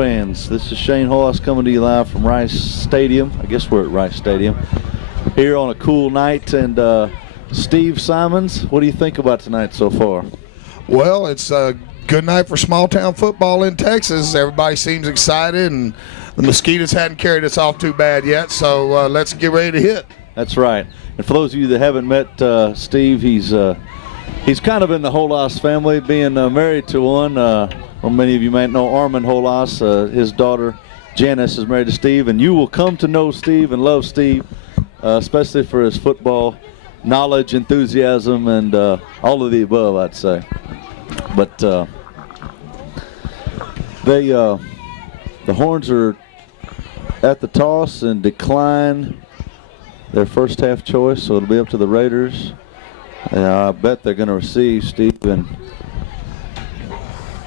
fans. This is Shane Hoss coming to you live from Rice Stadium. I guess we're at Rice Stadium here on a cool night. And Steve Simons, what do you think about tonight so far? Well, it's a good night for small-town football in Texas. Everybody seems excited, and the mosquitoes hadn't carried us off too bad yet, so let's get ready to hit. That's right. And for those of you that haven't met Steve, he's kind of in the Holas family, being married to one. Or many of you might know Armand Holas. His daughter Janice is married to Steve, and you will come to know Steve and love Steve, especially for his football knowledge, enthusiasm, and all of the above, I'd say. But the Horns are at the toss and decline their first half choice, so it'll be up to the Raiders. I bet they're going to receive, Steve. And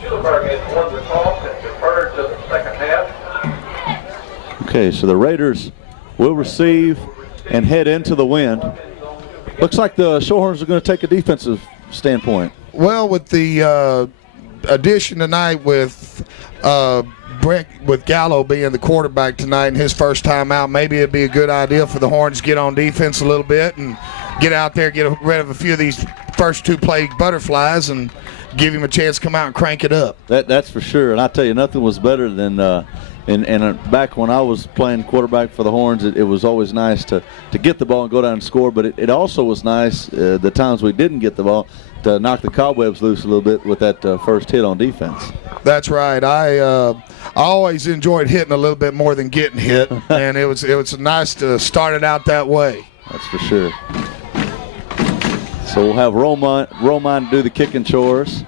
Schulenburg has won the toss and deferred to the second half. Okay, so the Raiders will receive and head into the wind. Looks like the Shorthorns are going to take a defensive standpoint. Well, with the addition tonight with Gallo being the quarterback tonight and his first time out, maybe it'd be a good idea for the Horns to get on defense a little bit and get out there, get rid of a few of these first two play butterflies and give him a chance to come out and crank it up. That's for sure. And I tell you, nothing was better than and back when I was playing quarterback for the Horns, it was always nice to get the ball and go down and score. But it also was nice the times we didn't get the ball to knock the cobwebs loose a little bit with that first hit on defense. That's right. I always enjoyed hitting a little bit more than getting hit, and it was nice to start it out that way. That's for sure. So we'll have Roman do the kicking chores.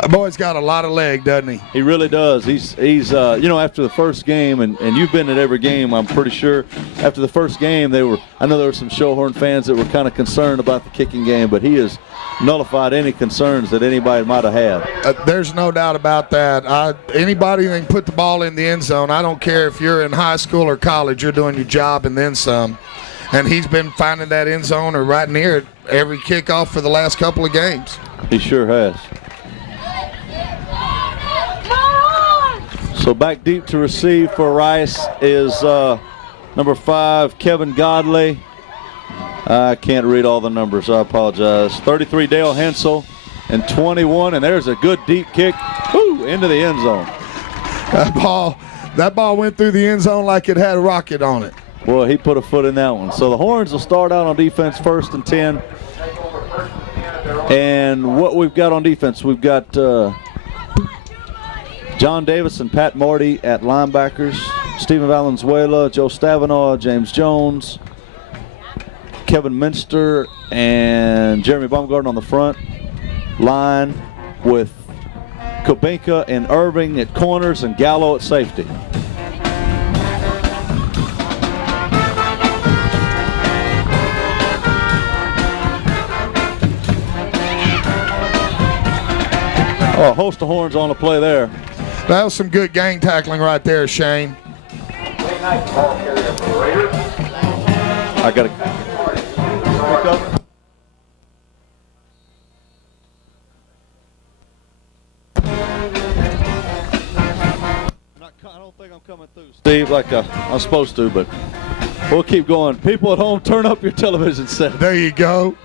That boy's got a lot of leg, doesn't he? He really does. He's after the first game, and you've been at every game, I'm pretty sure. After the first game, I know there were some Shorthorn fans that were kind of concerned about the kicking game, but he has nullified any concerns that anybody might have had. There's no doubt about that. Anybody that can put the ball in the end zone, I don't care if you're in high school or college, you're doing your job and then some. And he's been finding that end zone or right near it every kickoff for the last couple of games. He sure has. So back deep to receive for Rice is number 5, Kevin Godley. I can't read all the numbers, I apologize. 33, Dale Hensel, and 21, and there's a good deep kick into the end zone. That ball went through the end zone like it had a rocket on it. Boy, he put a foot in that one. So the Horns will start out on defense, 1st and 10. And what we've got on defense, we've got John Davis and Pat Marty at linebackers, Stephen Valenzuela, Joe Stavanaugh, James Jones, Kevin Minster, and Jeremy Baumgarten on the front line with Kubinka and Irving at corners and Gallo at safety. Oh, a host of Horns on the play there. That was some good gang tackling right there, Shane. I got to pick up. I don't think I'm coming through, Steve, like I'm supposed to, but we'll keep going. People at home, turn up your television set. There you go.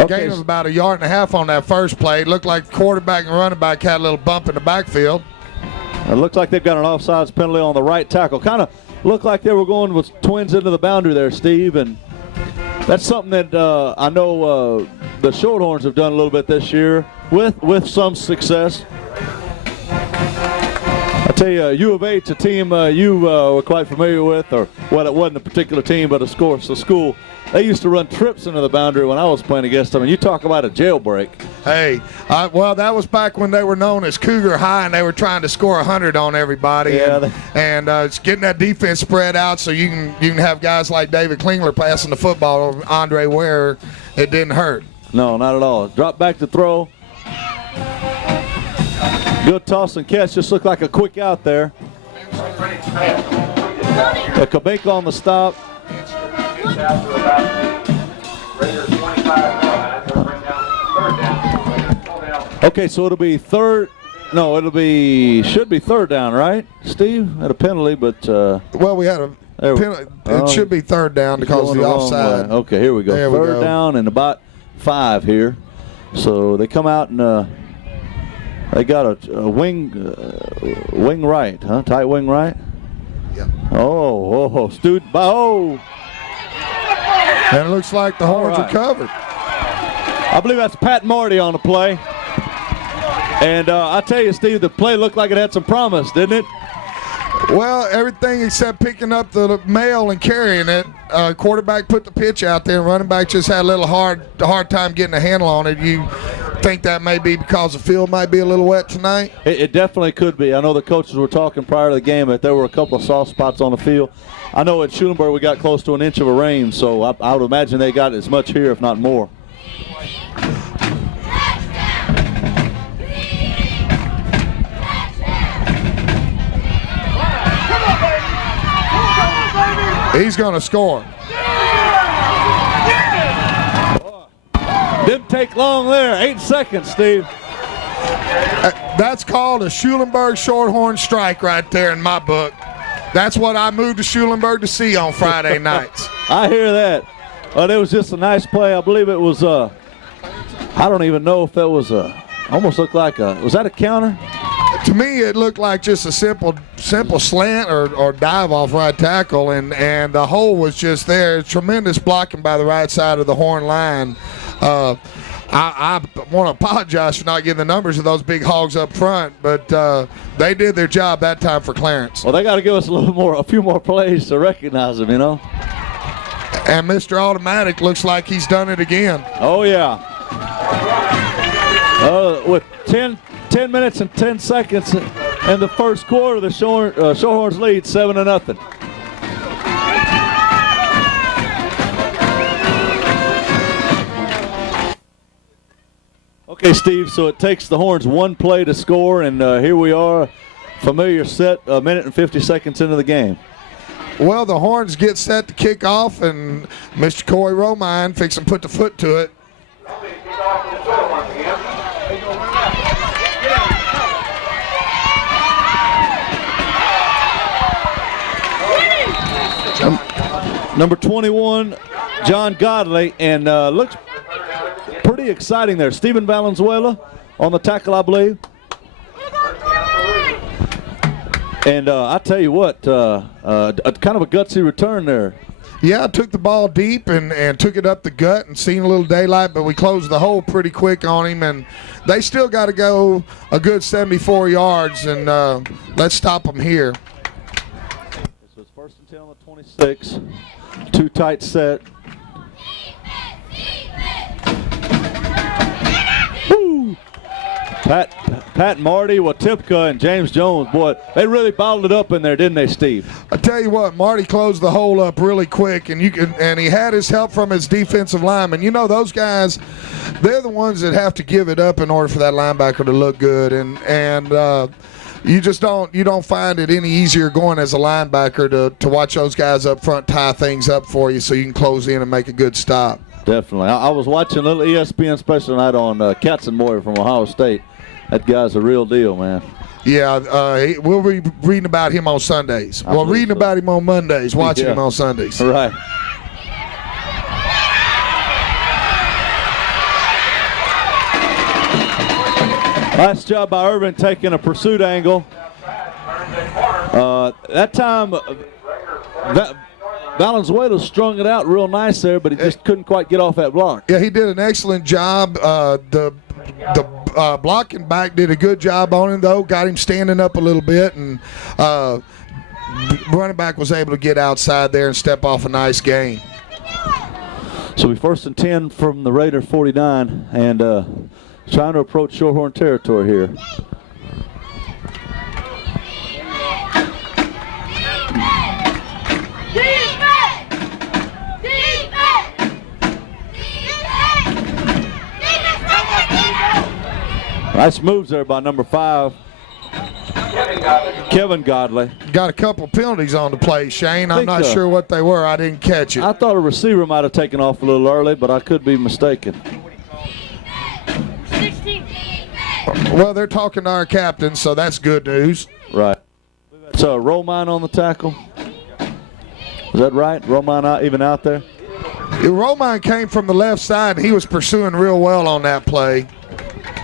Okay. Gain of about 1.5 yards on that first play. Looked like quarterback and running back had a little bump in the backfield. It looks like they've got an offsides penalty on the right tackle. Kind of looked like they were going with twins into the boundary there, Steve, and that's something that I know the Shorthorns have done a little bit this year with some success. I tell you, U of H, a team you were quite familiar with, or well, it wasn't a particular team, but of course the school. They used to run trips into the boundary when I was playing against them, and you talk about a jailbreak. Hey, well, that was back when they were known as Cougar High, and they were trying to score 100 on everybody. Yeah, and it's getting that defense spread out so you can have guys like David Klingler passing the football over Andre Ware. It didn't hurt. No, not at all. Drop back to throw. Good toss and catch. Just looked like a quick out there. Kabeka on the stop. Okay, so it'll be 3rd No, should be third down, right, Steve? Had a penalty, but well, we had a penalty. It should be third down because of the offside. Okay, here we go. There we third go. down and about 5 here. So they come out and they got a wing right, huh? Tight wing right. Yeah. Oh, student by And it looks like the Horns are covered. I believe that's Pat Marty on the play. And I tell you, Steve, the play looked like it had some promise, didn't it? Well, everything except picking up the mail and carrying it. Quarterback put the pitch out there, and running back just had a little hard time getting a handle on it. You think that may be because the field might be a little wet tonight? It definitely could be. I know the coaches were talking prior to the game that there were a couple of soft spots on the field. I know at Schulenburg we got close to an inch of a rain, so I would imagine they got as much here, if not more. He's going to score. Didn't take long there. 8 seconds, Steve. That's called a Schulenburg Shorthorn strike right there in my book. That's what I moved to Schulenburg to see on Friday nights. I hear that. But it was just a nice play. I believe it was, I don't even know if that was almost looked like was that a counter? To me, it looked like just a simple slant or dive off right tackle, and the hole was just there. Tremendous blocking by the right side of the Horn line. I want to apologize for not getting the numbers of those big hogs up front, but they did their job that time for Clarence. Well, they got to give us a few more plays to recognize them, you know. And Mr. Automatic looks like he's done it again. Oh yeah. With 10 minutes and 10 seconds in the first quarter, the Shorthorns lead 7-0. Okay, Steve, so it takes the Horns one play to score, and here we are, familiar set, a minute and 50 seconds into the game. Well, the Horns get set to kick off, and Mr. Corey Romine fixing to put the foot to it. Number 21, John Godley, and looks pretty exciting there. Stephen Valenzuela on the tackle, I believe. And I tell you what, kind of a gutsy return there. Yeah, I took the ball deep and took it up the gut and seen a little daylight, but we closed the hole pretty quick on him, and they still got to go a good 74 yards, and let's stop them here. So it's 1st and 10 on the 26. Too tight set. Woo! Pat Marty, Watipka, and James Jones, boy, they really bottled it up in there, didn't they, Steve? I tell you what, Marty closed the hole up really quick, and he had his help from his defensive lineman. You know, those guys, they're the ones that have to give it up in order for that linebacker to look good, and you just don't find it any easier going as a linebacker to watch those guys up front tie things up for you so you can close in and make a good stop. Definitely. I was watching a little ESPN special tonight on Katzenmoyer from Ohio State. That guy's a real deal, man. Yeah, we'll be reading about him on Sundays. Well, reading about him on Mondays, watching him on Sundays. Right. Nice job by Irvin taking a pursuit angle. That time, Valenzuela strung it out real nice there, but he just couldn't quite get off that block. Yeah, he did an excellent job. The blocking back did a good job on him, though. Got him standing up a little bit, and running back was able to get outside there and step off a nice gain. So we 1st and 10 from the Raider 49, and trying to approach Shorthorn territory here. Nice moves there by number 5, Kevin Godley. Got a couple penalties on the play, Shane. I'm not sure what they were. I didn't catch it. I thought a receiver might have taken off a little early, but I could be mistaken. 16. Well, they're talking to our captain, so that's good news. Right. So Roman on the tackle. Is that right? Roman even out there? Roman came from the left side, and he was pursuing real well on that play.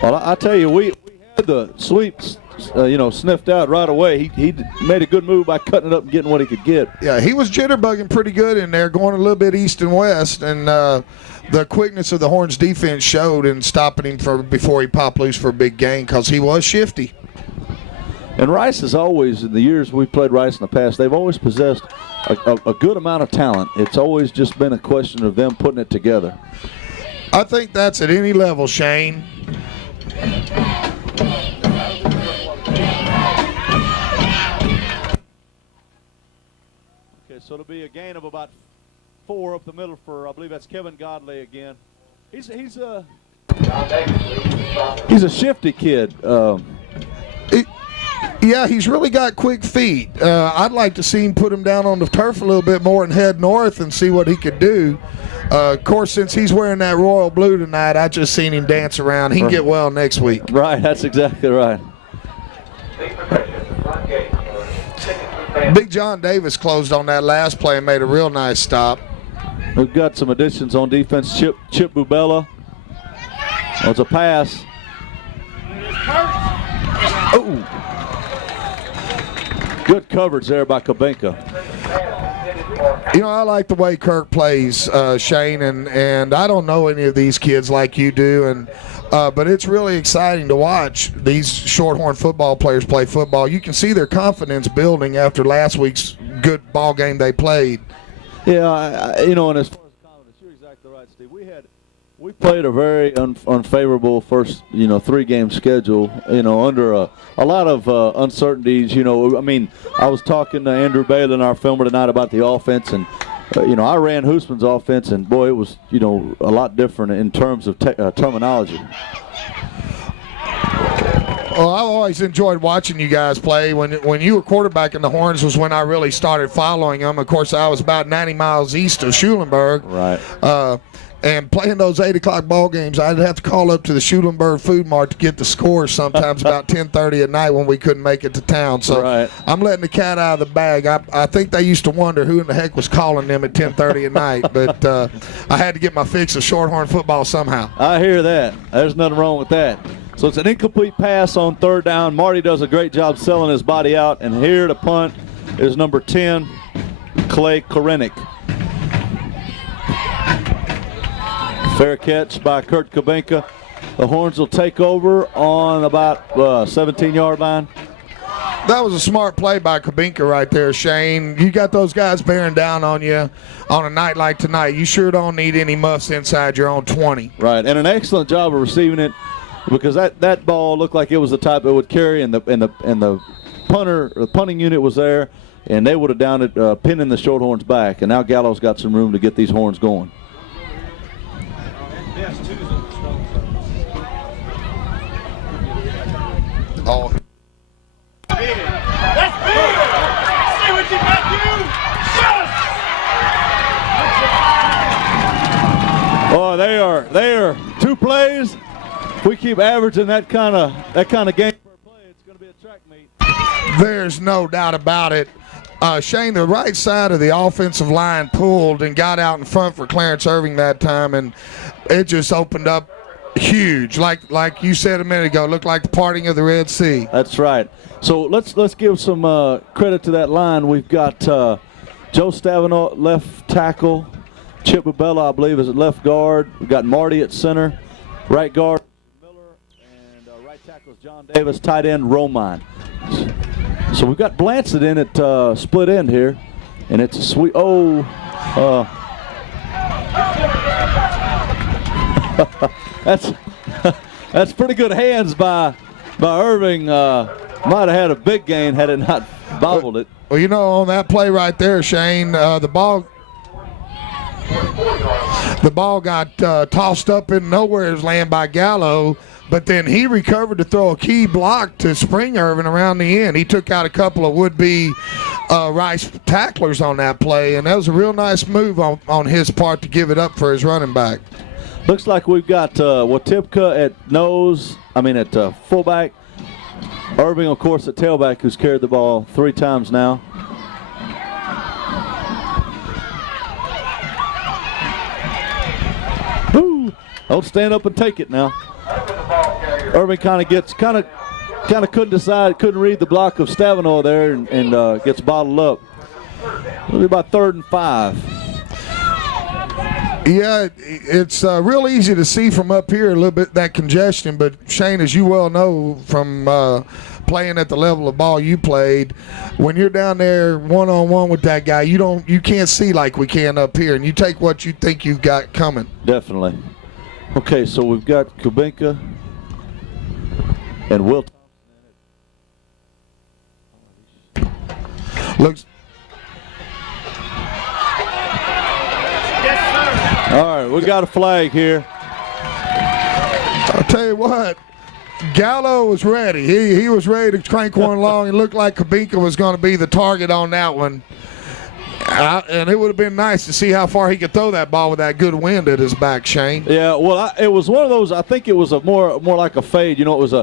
Well, I tell you, we had the sweeps, sniffed out right away. He made a good move by cutting it up and getting what he could get. Yeah, he was jitterbugging pretty good in there, going a little bit east and west, and the quickness of the Horns defense showed in stopping him before he popped loose for a big gain because he was shifty. And Rice has always, in the years we've played Rice in the past, they've always possessed a good amount of talent. It's always just been a question of them putting it together. I think that's at any level, Shane. Okay, so it'll be a gain of about 4 up the middle for, I believe that's Kevin Godley again. He's a shifty kid. Yeah, he's really got quick feet. I'd like to see him put him down on the turf a little bit more and head north and see what he could do. Of course, since he's wearing that royal blue tonight, I just seen him dance around. He can get well next week. Right, that's exactly right. Big John Davis closed on that last play and made a real nice stop. We've got some additions on defense. Chip Bubella. Oh, it's a pass. Oh. Good coverage there by Kubenka. I like the way Kirk plays, Shane, and I don't know any of these kids like you do, but it's really exciting to watch these Shorthorn football players play football. You can see their confidence building after last week's good ball game they played. Yeah, and as far as confidence, you're exactly right, Steve. We played a very unfavorable first, 3-game schedule, under a lot of uncertainties. I was talking to Andrew Balin, our filmer, tonight about the offense, and, I ran Hoosman's offense, and, boy, it was, a lot different in terms of terminology. Well, I always enjoyed watching you guys play. When you were quarterback in the Horns was when I really started following them. Of course, I was about 90 miles east of Schulenburg. Right. And playing those 8 o'clock ball games, I'd have to call up to the Schulenburg Food Mart to get the scores sometimes about 10:30 at night when we couldn't make it to town. So right. I'm letting the cat out of the bag. I think they used to wonder who in the heck was calling them at 10:30 at night, but I had to get my fix of Shorthorn football somehow. I hear that. There's nothing wrong with that. So it's an incomplete pass on 3rd down. Marty does a great job selling his body out, and here to punt is number 10, Clay Korenick. Fair catch by Kurt Kubenka. The Horns will take over on about 17-yard line. That was a smart play by Kubenka right there, Shane. You got those guys bearing down on you on a night like tonight. You sure don't need any muffs inside your own 20. Right, and an excellent job of receiving it because that ball looked like it was the type that would carry, and the punting unit was there, and they would have downed it, pinning the Shorthorns back. And now Gallo's got some room to get these Horns going. Oh. That's big! See what you got to do! Oh, they are 2 plays. If we keep averaging that kind of game per play, it's going to be a track meet. There's no doubt about it. Shane, the right side of the offensive line pulled and got out in front for Clarence Irving that time, and it just opened up huge. Like you said a minute ago, looked like the parting of the Red Sea. That's right. So let's give some credit to that line. We've got Joe Stavino left tackle, Chip Bubella, I believe, is at left guard. We've got Marty at center, right guard Miller, and right tackle is John Davis, tight end Roman. So we've got Blancett in at split end here, and it's a sweet. That's pretty good hands by Irving. Might have had a big gain had it not bobbled it. Well, on that play right there, Shane, the ball got tossed up in nowhere's land by Gallo, but then he recovered to throw a key block to Spring Irving around the end. He took out a couple of would-be Rice tacklers on that play, and that was a real nice move on his part to give it up for his running back. Looks like we've got Watipka at fullback. Irving, of course, at tailback, who's carried the ball 3 times now. Woo! Don't stand up and take it now. Irving kind of couldn't decide, couldn't read the block of Stavino there, and gets bottled up. It'll be about 3rd and 5. Yeah, it's real easy to see from up here a little bit that congestion, but Shane, as you well know from playing at the level of ball you played, when you're down there one-on-one with that guy, you can't see like we can up here, and you take what you think you've got coming. Definitely. Okay, so we've got Kubinka and Will. Looks. All right, we got a flag here. I'll tell you what, Gallo was ready. He was ready to crank one along. It looked like Kubinka was going to be the target on that one. And it would have been nice to see how far he could throw that ball with that good wind at his back, Shane. Yeah, well, it was one of those, I think it was a more like a fade. You know, it was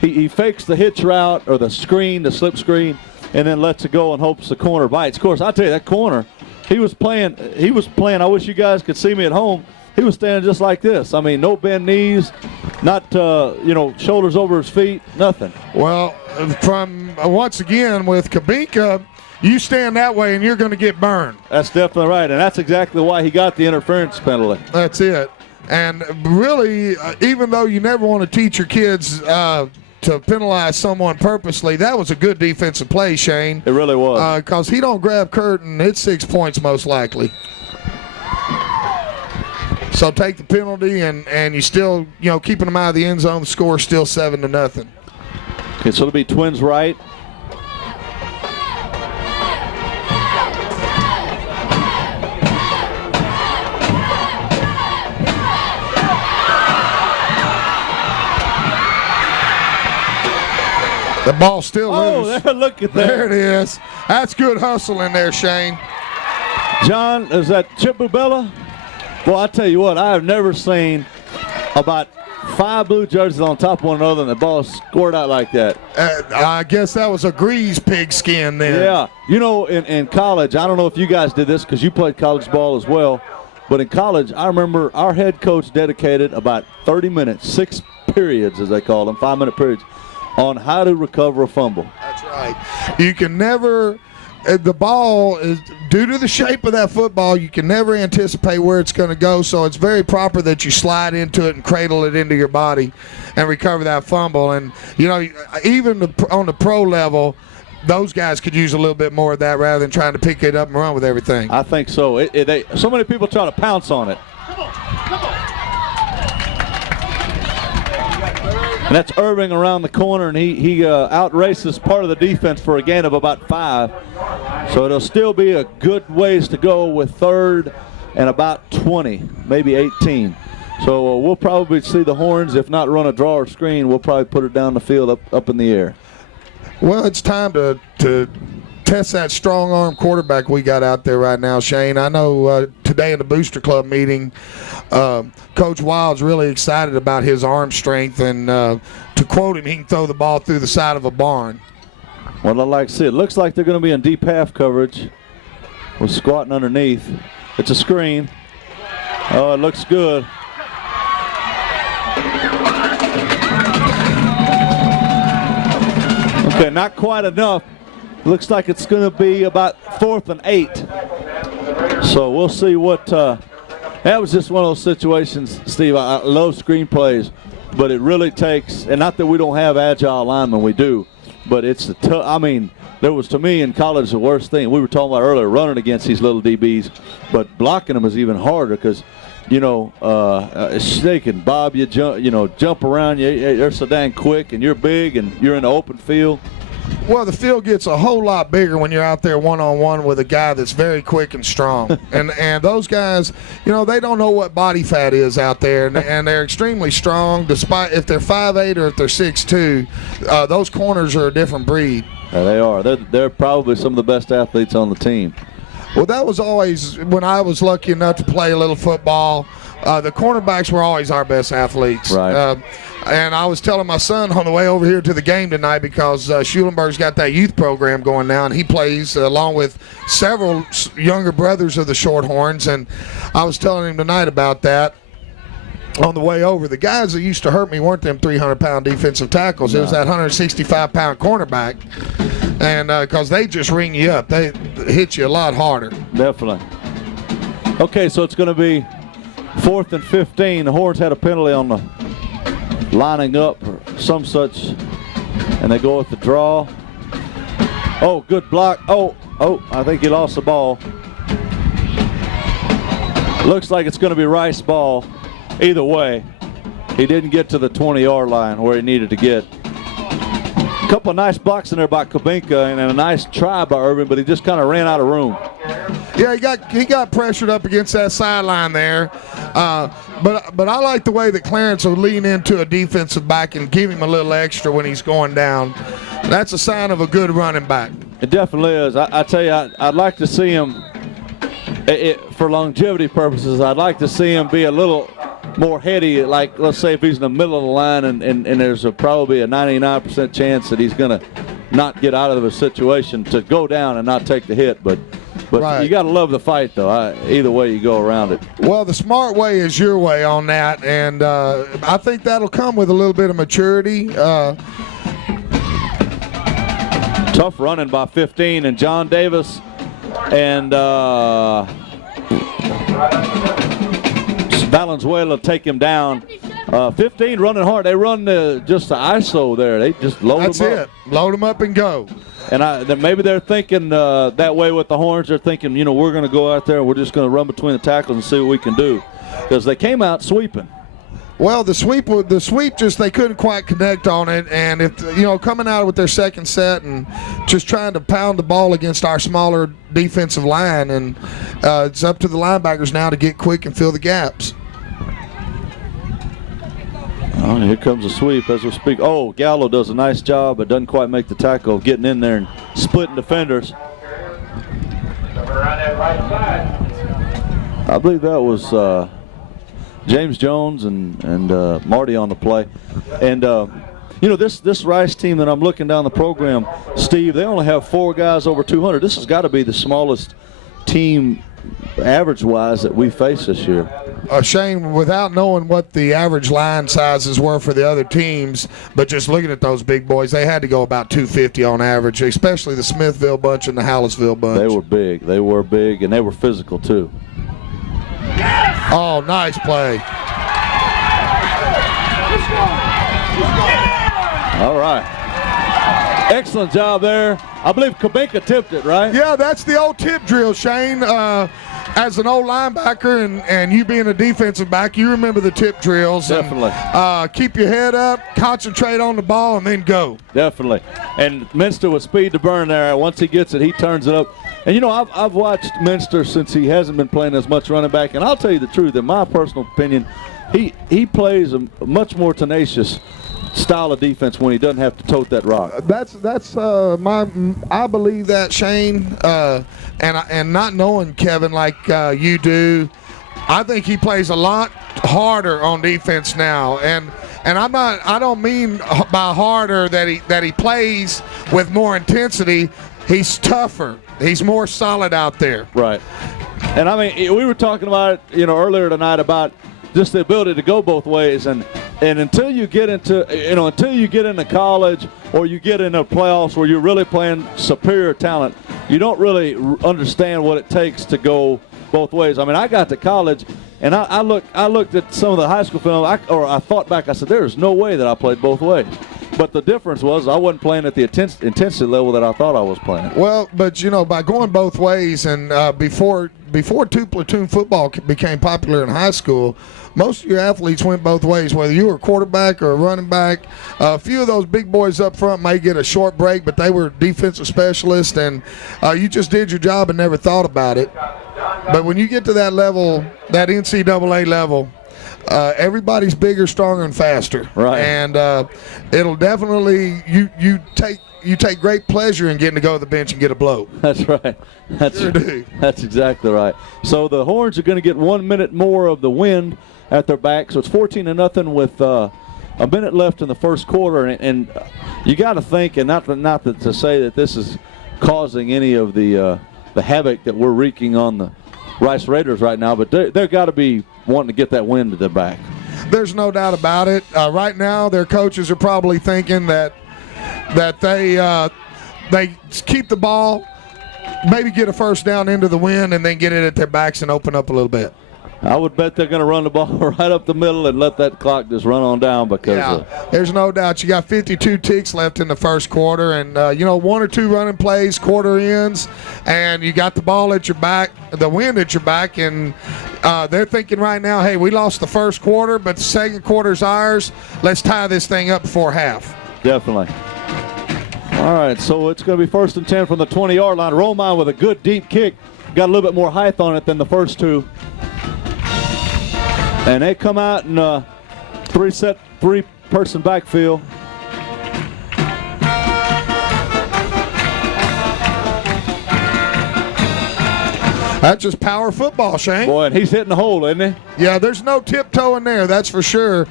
he fakes the hitch route or the screen, the slip screen, and then lets it go and hopes the corner bites. Of course, I tell you, that corner, he was playing, I wish you guys could see me at home. He was standing just like this. I mean, no bend knees, not, shoulders over his feet, nothing. Well, from once again with Kubinka, you stand that way and you're going to get burned. That's definitely right, and that's exactly why he got the interference penalty. That's it. And really, even though you never want to teach your kids to penalize someone purposely, that was a good defensive play, Shane. It really was. Because he don't grab Kurt and it's 6 points most likely. So take the penalty, and you still, keeping them out of the end zone. The score still 7-0. Okay, so it'll be Twins right. The ball still Oh, loose. there, look at that. There it is. That's good hustle in there, Shane. John, is that Chip Bubella? Well, I tell you what, I have never seen about 5 blue jerseys on top of one another and the ball scored out like that. I guess that was a grease pigskin then. Yeah. In college, I don't know if you guys did this because you played college ball as well, but in college, I remember our head coach dedicated about 30 minutes, 6 periods as they call them, 5-minute periods, on how to recover a fumble. That's right. You can never, the ball is, due to the shape of that football, you can never anticipate where it's going to go, so it's very proper that you slide into it and cradle it into your body and recover that fumble. And, even on the pro level, those guys could use a little bit more of that rather than trying to pick it up and run with everything. I think so. So many people try to pounce on it. And that's Irving around the corner, and he outraces part of the defense for a gain of about 5. So it'll still be a good ways to go with 3rd and about 20, maybe 18. So we'll probably see the horns. If not run a draw or screen, we'll probably put it down the field up in the air. Well, it's time to test that strong arm quarterback we got out there right now, Shane. I know today in the Booster Club meeting, Coach Wild's really excited about his arm strength, and to quote him, he can throw the ball through the side of a barn. Well, I like to see it. Looks like they're going to be in deep half coverage. We're squatting underneath. It's a screen. Oh, it looks good. Okay, not quite enough. Looks like it's going to be about 4th and 8. So we'll see what. That was just one of those situations, Steve. I love screen plays, but it really takes, and not that we don't have agile linemen, we do, but it's the tough. I mean, there was, to me in college, the worst thing. We were talking about earlier, running against these little DBs, but blocking them is even harder because, they can bob you, jump around you. They're so dang quick, and you're big, and you're in the open field. Well, the field gets a whole lot bigger when you're out there one-on-one with a guy that's very quick and strong. and those guys, they don't know what body fat is out there, and they're extremely strong, despite if they're 5'8" or if they're 6'2". Those corners are a different breed. Yeah, they are. They're probably some of the best athletes on the team. Well, that was always, when I was lucky enough to play a little football, the cornerbacks were always our best athletes. Right. And I was telling my son on the way over here to the game tonight, because Schulenburg's got that youth program going now, and he plays along with several younger brothers of the Shorthorns. And I was telling him tonight about that on the way over. The guys that used to hurt me weren't them 300-pound defensive tackles. It was that 165-pound cornerback. And because they just ring you up. They hit you a lot harder. Definitely. Okay, so it's going to be 4th and 15. The Horns had a penalty on the lining up or some such, and they go with the draw. Oh, good block. Oh, I think he lost the ball. Looks like it's going to be Rice's ball. Either way, he didn't get to the 20-yard line where he needed to get. A couple of nice blocks in there by Kubinka and a nice try by Irvin, but he just kind of ran out of room. Yeah, he got pressured up against that sideline there. But I like the way that Clarence will lean into a defensive back and give him a little extra when he's going down. That's a sign of a good running back. It definitely is. I tell you, I'd like to see him, for longevity purposes, I'd like to see him be a little more heady. Like, let's say if he's in the middle of the line and there's probably a 99% chance that he's going to not get out of a situation to go down and not take the hit. But right. You got to love the fight, though. Either way you go around it. Well, the smart way is your way on that, and I think that'll come with a little bit of maturity. Tough running by 15, and John Davis and Valenzuela take him down. 15 running hard. They run just the ISO there. They just load them up. That's it. Load them up and go. And then maybe they're thinking that way with the Horns. They're thinking, we're going to go out there and we're just going to run between the tackles and see what we can do. Because they came out sweeping. Well, the sweep just they couldn't quite connect on it. And if coming out with their second set and just trying to pound the ball against our smaller defensive line, and it's up to the linebackers now to get quick and fill the gaps. Oh, here comes a sweep as we speak. Oh, Gallo does a nice job, but doesn't quite make the tackle of getting in there and splitting defenders. I believe that was James Jones and Marty on the play. And, this Rice team that I'm looking down the program, Steve, they only have 4 guys over 200. This has got to be the smallest team average-wise that we face this year. Shane, without knowing what the average line sizes were for the other teams, but just looking at those big boys, they had to go about 250 on average, especially the Smithville bunch and the Hallisville bunch. They were big. They were big, and they were physical, too. Oh, nice play. All right. Excellent job there. I believe Kubinka tipped it, right? Yeah, that's the old tip drill, Shane. As an old linebacker and you being a defensive back, you remember the tip drills. Definitely. And, keep your head up, concentrate on the ball, and then go. Definitely. And Minster with speed to burn there. Once he gets it, he turns it up. And, I've watched Minster since he hasn't been playing as much running back. And I'll tell you the truth, in my personal opinion, he plays a much more tenacious style of defense when he doesn't have to tote that rock. I believe that, Shane, and not knowing Kevin like you do, I think he plays a lot harder on defense now, and I don't mean by harder that he plays with more intensity. He's tougher. He's more solid out there. Right. And I mean, we were talking about it, earlier tonight about just the ability to go both ways, and until you get into college or you get into playoffs where you're really playing superior talent, you don't really understand what it takes to go both ways. I mean, I got to college and I looked at some of the high school film, I thought back, I said, there's no way that I played both ways. But the difference was I wasn't playing at the intensity level that I thought I was playing. Well, but by going both ways, and before two-platoon football became popular in high school, most of your athletes went both ways, whether you were a quarterback or a running back. A few of those big boys up front may get a short break, but they were defensive specialists, and you just did your job and never thought about it. But when you get to that level, that NCAA level, everybody's bigger, stronger, and faster. Right. And it'll definitely you take great pleasure in getting to go to the bench and get a blow. That's right. Sure do. That's exactly right. So the Horns are going to get 1 minute more of the wind at their back. So it's 14-0 with a minute left in the first quarter. And you got to think, and not to say that this is causing any of the havoc that we're wreaking on the Rice Raiders right now, but they've got to be wanting to get that wind at their back. There's no doubt about it. Right now, their coaches are probably thinking that they keep the ball, maybe get a first down into the wind, and then get it at their backs and open up a little bit. I would bet they're going to run the ball right up the middle and let that clock just run on down because there's no doubt. You got 52 ticks left in the first quarter, and 1 or 2 running plays, quarter ends, and you got the ball at your back, the wind at your back, and they're thinking right now, hey, we lost the first quarter, but the second quarter's ours. Let's tie this thing up before half. Definitely. All right, so it's going to be 1st and 10 from the 20-yard line. Romine with a good deep kick. Got a little bit more height on it than the first two. And they come out in a three-person backfield. That's just power football, Shane. Boy, and he's hitting the hole, isn't he? Yeah, there's no tiptoeing there, that's for sure.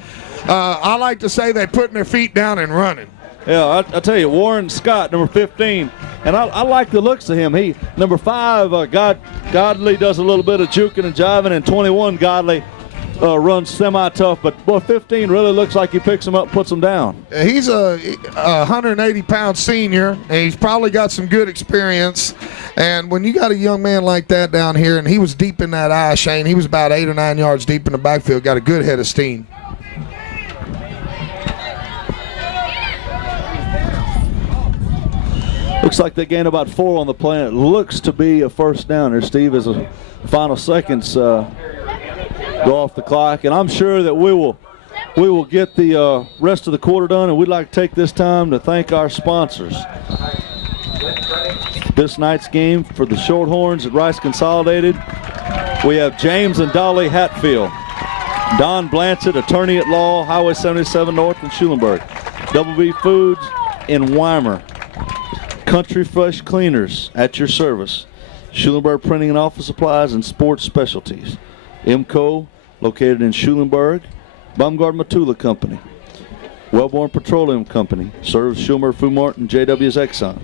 I like to say they're putting their feet down and running. Yeah, I tell you, Warren Scott, number 15, and I like the looks of him. He, number 5, Godley does a little bit of juking and jiving, and 21, Godley runs semi-tough, but boy, 15 really looks like he picks him up, puts him down. He's a 180-pound senior, and he's probably got some good experience. And when you got a young man like that down here, and he was deep in that eye, Shane, he was about 8 or 9 yards deep in the backfield, got a good head of steam. Looks like they gained about 4 on the play. It looks to be a first down there, Steve, as the final seconds go off the clock. And I'm sure that we will get the rest of the quarter done, and we'd like to take this time to thank our sponsors. This night's game for the Shorthorns at Rice Consolidated, we have James and Dolly Hatfield, Don Blanchett, attorney at law, Highway 77 North in Schulenburg, Double B Foods in Weimar, Country Fresh Cleaners at your service, Schulenburg Printing and Office Supplies and Sports Specialties, IMCO located in Schulenburg, Baumgard Matula Company, Wellborn Petroleum Company, serves Schumer, Food Mart, and JW's Exxon,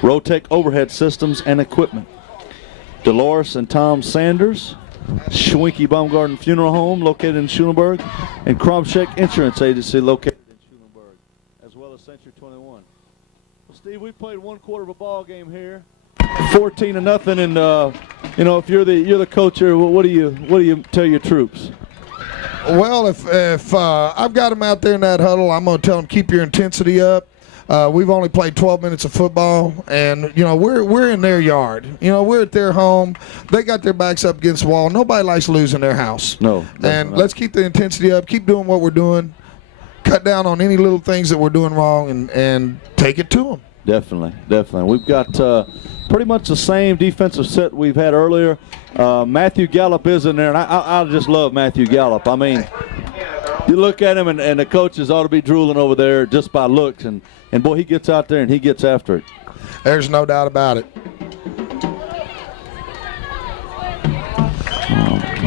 Rotec Overhead Systems and Equipment, Dolores and Tom Sanders, Schwinky Baumgarten Funeral Home located in Schulenburg, and Kromschek Insurance Agency located in Schulenburg, as well as Century 21. Well, Steve, we played 1 quarter of a ball game here, 14-0, and if you're the coach here, what do you tell your troops? Well, if I've got them out there in that huddle, I'm going to tell them keep your intensity up. We've only played 12 minutes of football, and we're in their yard. We're at their home. They got their backs up against the wall. Nobody likes losing their house. No. And let's keep the intensity up. Keep doing what we're doing. Cut down on any little things that we're doing wrong, and take it to them. Definitely. We've got pretty much the same defensive set we've had earlier. Matthew Gallup is in there, and I just love Matthew Gallup. I mean, you look at him, and the coaches ought to be drooling over there just by looks, and boy, he gets out there and he gets after it. There's no doubt about it.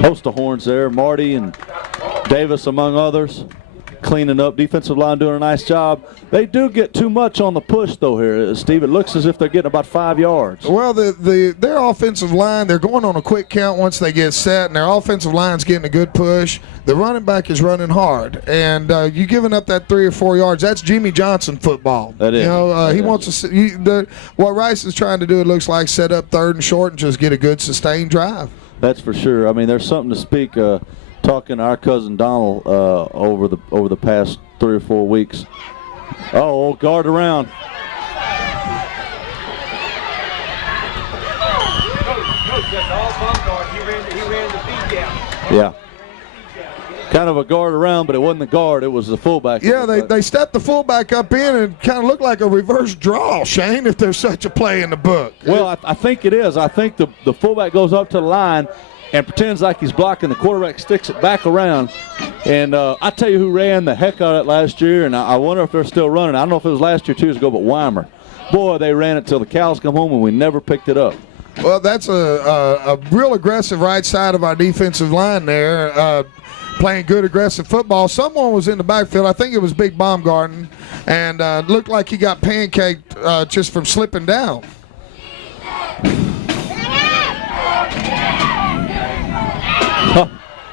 Host of Horns there, Marty and Davis among others, cleaning up. Defensive line doing a nice job. They do get too much on the push, though, here, Steve. It looks as if they're getting about 5 yards. Well, their offensive line, they're going on a quick count once they get set, and their offensive line's getting a good push. The running back is running hard, and you giving up that 3 or 4 yards, that's Jimmy Johnson football. That is. He wants to what Rice is trying to do, it looks like, set up 3rd and short and just get a good sustained drive. That's for sure. I mean, there's something to speak. Talking to our cousin Donald over the past 3 or 4 weeks. Oh, guard around. Coach, that's all Baumgart. He ran the feed down. Yeah. Kind of a guard around, but it wasn't the guard. It was the fullback. Yeah, they stepped the fullback up in and kind of looked like a reverse draw, Shane, if there's such a play in the book. Well, I think it is. I think the fullback goes up to the line, and pretends like he's blocking. The quarterback sticks it back around. And I tell you who ran the heck out of it last year, and I wonder if they're still running. I don't know if it was last year or 2 years ago, but Weimer. Boy, they ran it till the cows come home, and we never picked it up. Well, that's a real aggressive right side of our defensive line there, playing good aggressive football. Someone was in the backfield. I think it was Big Baumgarten, and looked like he got pancaked just from slipping down.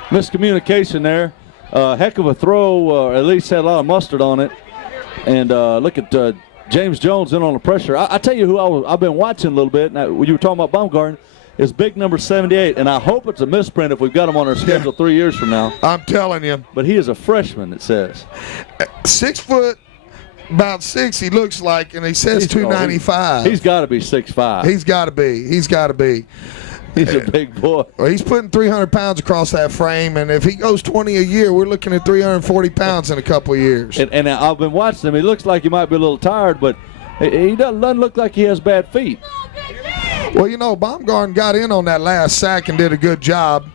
Miscommunication there. Heck of a throw, at least had a lot of mustard on it. And look at James Jones in on the pressure. I tell you who I've been watching a little bit. Now, you were talking about Baumgarten, is big number 78, and I hope it's a misprint if we've got him on our schedule 3 years from now. I'm telling you. But he is a freshman, it says. 6 foot, about 6 he looks like, and he says 295. He's got to be 6'5". He's got to be. He's got to be. He's a big boy. Well, he's putting 300 pounds across that frame, and if he goes 20 a year, we're looking at 340 pounds in a couple of years. And I've been watching him. He looks like he might be a little tired, but he doesn't look like he has bad feet. Well, you know, Baumgarten got in on that last sack and did a good job.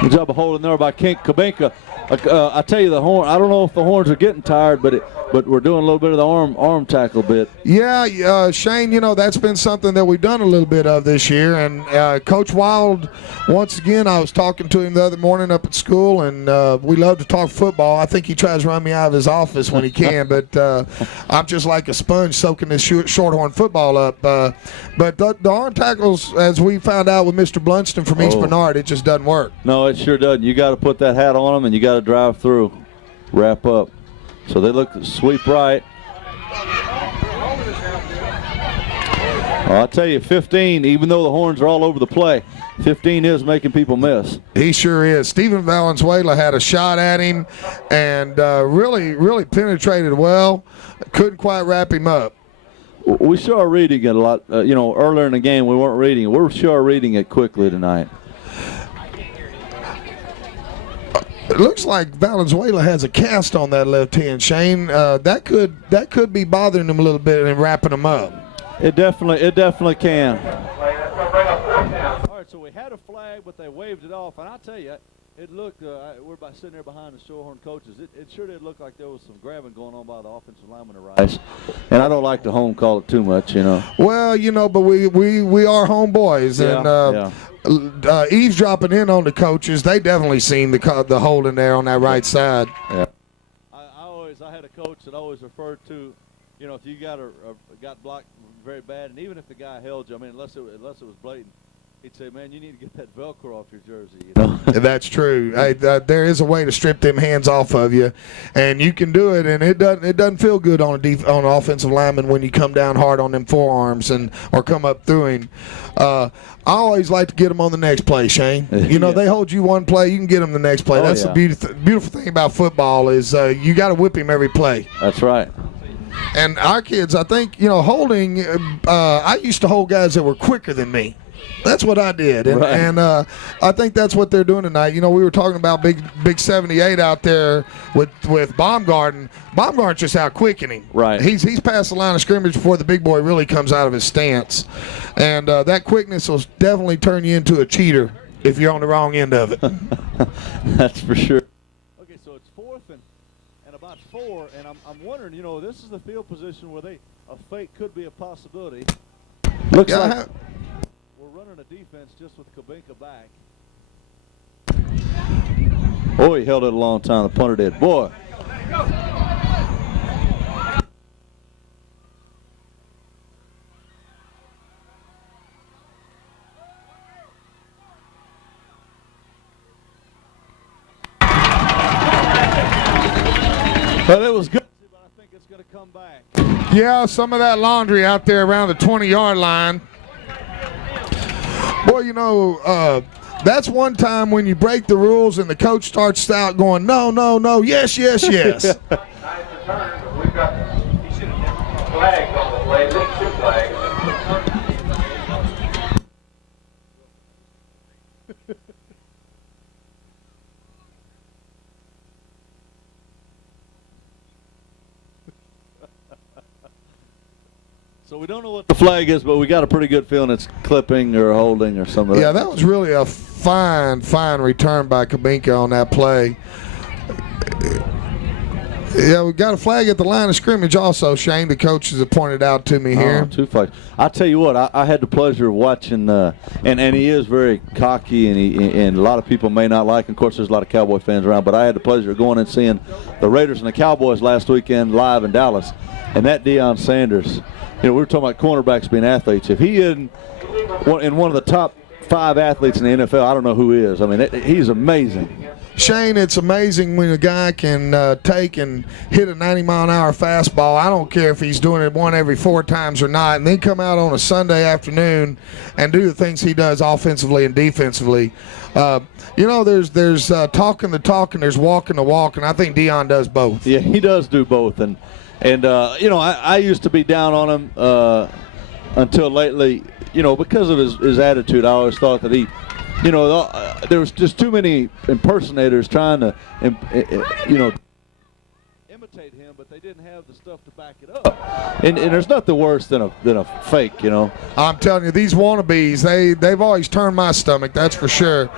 Good job of holding there by Kabinka. I tell you, the horn. I don't know if the horns are getting tired, but we're doing a little bit of the arm tackle bit. Yeah, Shane, you know, that's been something that we've done a little bit of this year. And Coach Wild, once again, I was talking to him the other morning up at school, and we love to talk football. I think he tries to run me out of his office when he can, but I'm just like a sponge soaking this Shorthorn football up. But the arm tackles, as we found out with Mr. Blunston from East Bernard, it just doesn't work. No, it sure doesn't. You got to put that hat on them, and you got to drive through, wrap up. So they look sweep right. Well, I'll tell you, 15, even though the horns are all over the play, 15 is making people miss. He sure is. Steven Valenzuela had a shot at him and really penetrated well. Couldn't quite wrap him up. We sure are reading it a lot. Earlier in the game we weren't reading it. We're sure reading it quickly tonight. It looks like Valenzuela has a cast on that left hand, Shane. That could be bothering him a little bit and wrapping him up. It definitely can. All right, so we had a flag, but they waved it off, and I'll tell you, it looked. We're sitting there behind the Shorthorn coaches. It sure did look like there was some grabbing going on by the offensive lineman of Rice, and I don't like to home call it too much, you know. Well, but we are homeboys, and eavesdropping in on the coaches, they definitely seen the holding there on that right side. Yeah. I had a coach that always referred to, if you got blocked very bad, and even if the guy held you, I mean, unless it was blatant, he'd say, "Man, you need to get that Velcro off your jersey." That's true. Hey, there is a way to strip them hands off of you, and you can do it. And it doesn't feel good on an offensive lineman when you come down hard on them forearms or come up through him. I always like to get them on the next play, Shane. They hold you one play, you can get them the next play. That's the beautiful thing about football is you got to whip him every play. That's right. And our kids, I think, holding. I used to hold guys that were quicker than me. That's what I did, and I think that's what they're doing tonight. We were talking about big 78 out there with Baumgarten. Baumgarten's just out quickening. Right. He's past the line of scrimmage before the big boy really comes out of his stance, and that quickness will definitely turn you into a cheater if you're on the wrong end of it. That's for sure. Okay, so it's 4th and about 4, and I'm wondering, this is the field position where a fake could be a possibility. Looks like we're running a defense just with Kabinka back. Oh, he held it a long time. The punter did. Boy. But it was good, but I think it's going to come back. Yeah, some of that laundry out there around the 20-yard line. Boy, that's one time when you break the rules and the coach starts out going, no, no, no, yes, yes, yes. Nice return, but we've got flags on the play, at least 2 flags. So we don't know what the flag is, but we got a pretty good feeling it's clipping or holding or something. Yeah, that was really a fine return by Kubinka on that play. Yeah, we got a flag at the line of scrimmage also, Shane. The coaches have pointed out to me here. 2 flags. I tell you what, I had the pleasure of watching, and he is very cocky, and a lot of people may not like him. Of course, there's a lot of Cowboy fans around, but I had the pleasure of going and seeing the Raiders and the Cowboys last weekend live in Dallas, and that Deion Sanders. We were talking about cornerbacks being athletes. If he isn't in one of the top 5 athletes in the NFL, I don't know who is. I mean, he's amazing. Shane, it's amazing when a guy can take and hit a 90-mile-an-hour fastball. I don't care if he's doing it one every 4 times or not, and then come out on a Sunday afternoon and do the things he does offensively and defensively. There's talking the talk and there's walking the walk, and I think Deion does both. Yeah, he does do both, and I used to be down on him until lately, because of his attitude. I always thought that he, there was just too many impersonators trying to, imitate him, but they didn't have the stuff to back it up. And there's nothing worse than a fake, I'm telling you, these wannabes, they've always turned my stomach, that's for sure.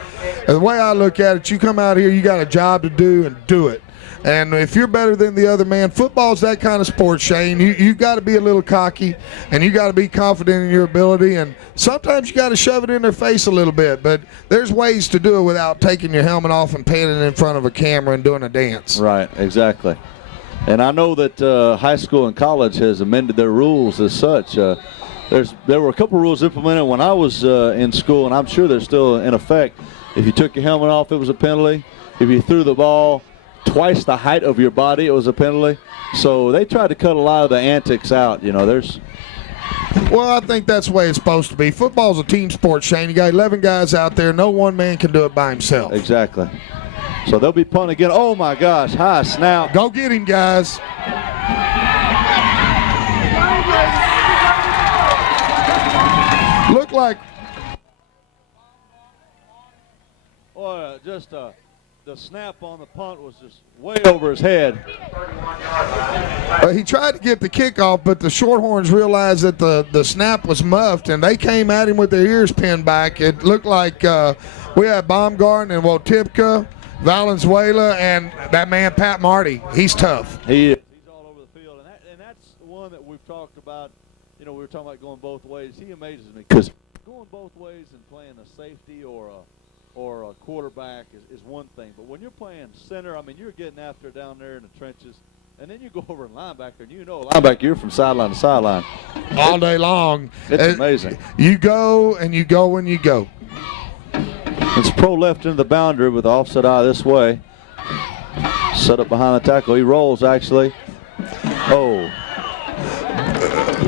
And the way I look at it, you come out here, you got a job to do, and do it. And if you're better than the other man, football's that kind of sport, Shane. You got to be a little cocky, and you got to be confident in your ability. And sometimes you got to shove it in their face a little bit. But there's ways to do it without taking your helmet off and panning in front of a camera and doing a dance. Right, exactly. And I know that high school and college has amended their rules as such. There were a couple rules implemented when I was in school, and I'm sure they're still in effect. If you took your helmet off, it was a penalty. If you threw the ball twice the height of your body, it was a penalty. So they tried to cut a lot of the antics out. Well, I think that's the way it's supposed to be. Football's a team sport, Shane. You got 11 guys out there. No one man can do it by himself. Exactly. So they'll be punting again. Oh, my gosh. High snap. Go get him, guys. Look like. Boy, the snap on the punt was just way over his head. He tried to get the kickoff, but the Shorthorns realized that the snap was muffed, and they came at him with their ears pinned back. It looked like we had Baumgarten and Wotipka, Valenzuela, and that man Pat Marty. He's tough. He is. He's all over the field, and that's one that we've talked about. We were talking about going both ways. He amazes me because going both ways and playing a safety or a quarterback is one thing, but when you're playing center, I mean, you're getting after it down there in the trenches, and then you go over to linebacker, and linebacker, you're from sideline to sideline. All day long. It's amazing. You go, and you go, and you go. It's pro left into the boundary with the offset eye this way. Set up behind the tackle. He rolls, actually. Oh.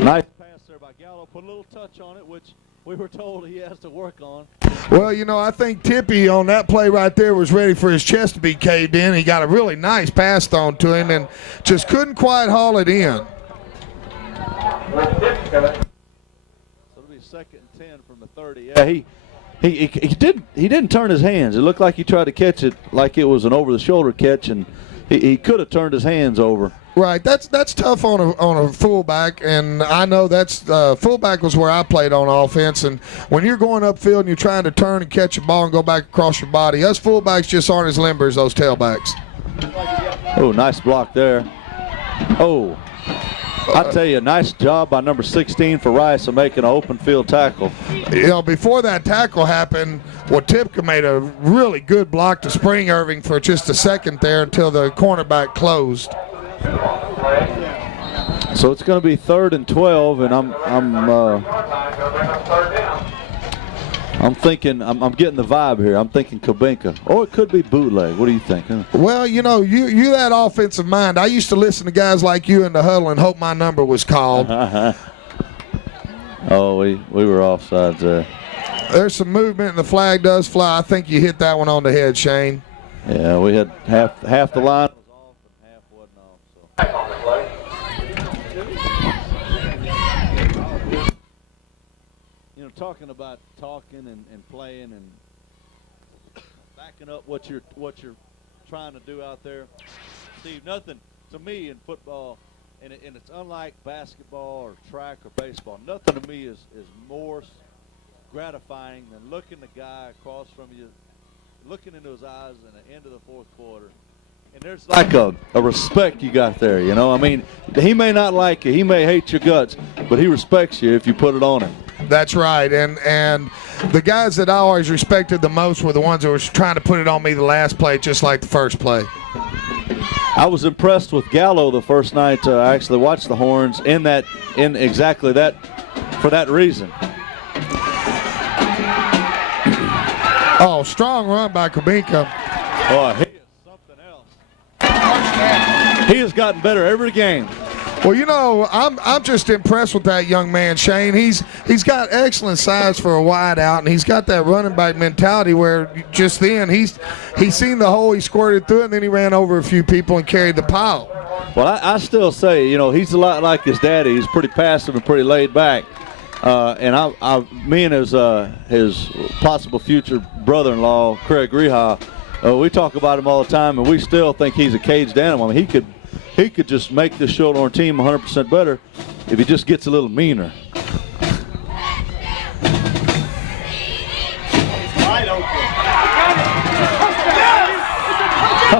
Nice pass there by Gallo. Put a little touch on it, which we were told he has to work on. Well, I think Tippy on that play right there was ready for his chest to be caved in. He got a really nice pass thrown to him and just couldn't quite haul it in. So it'll be 2nd and 10 from the 30. Yeah, he didn't turn his hands. It looked like he tried to catch it like it was an over-the-shoulder catch, and he could have turned his hands over. Right, that's tough on a fullback, and I know that's fullback was where I played on offense. And when you're going upfield and you're trying to turn and catch a ball and go back across your body, us fullbacks just aren't as limber as those tailbacks. Oh, nice block there. Oh, I tell you, nice job by number 16 for Rice of making an open field tackle. Before that tackle happened, Tipka made a really good block to Spring Irving for just a second there until the cornerback closed. So it's going to be 3rd and 12, and I'm thinking, I'm getting the vibe here. I'm thinking Kubinka, or it could be bootleg. What do you think? Huh? Well, you that offensive mind. I used to listen to guys like you in the huddle and hope my number was called. Oh, we were offsides there. There's some movement, and the flag does fly. I think you hit that one on the head, Shane. Yeah, we had half the line. Talking about talking and playing and backing up what you're trying to do out there, Steve. Nothing to me in football and it's unlike basketball or track or baseball. Nothing to me is more gratifying than looking the guy across from you, looking into his eyes in the end of the fourth quarter. And there's like a respect you got there, you know. I mean, he may not like you, he may hate your guts, but he respects you if you put it on him. That's right, and the guys that I always respected the most were the ones that were trying to put it on me the last play, just like the first play. I was impressed with Gallo the first night. I actually watched the Horns in exactly that, for that reason. Oh, strong run by Kubinka. Oh, he is something else. He has gotten better every game. Well, you know, I'm just impressed with that young man, Shane. He's got excellent size for a wide out, and he's got that running back mentality where just then he's seen the hole, he squirted through it, and then he ran over a few people and carried the pile. Well, I still say, you know, he's a lot like his daddy. He's pretty passive and pretty laid back. And me and his possible future brother-in-law, Craig Reha, we talk about him all the time, and we still think he's a caged animal. I mean, he could just make this Shorthorn team 100% better if he just gets a little meaner.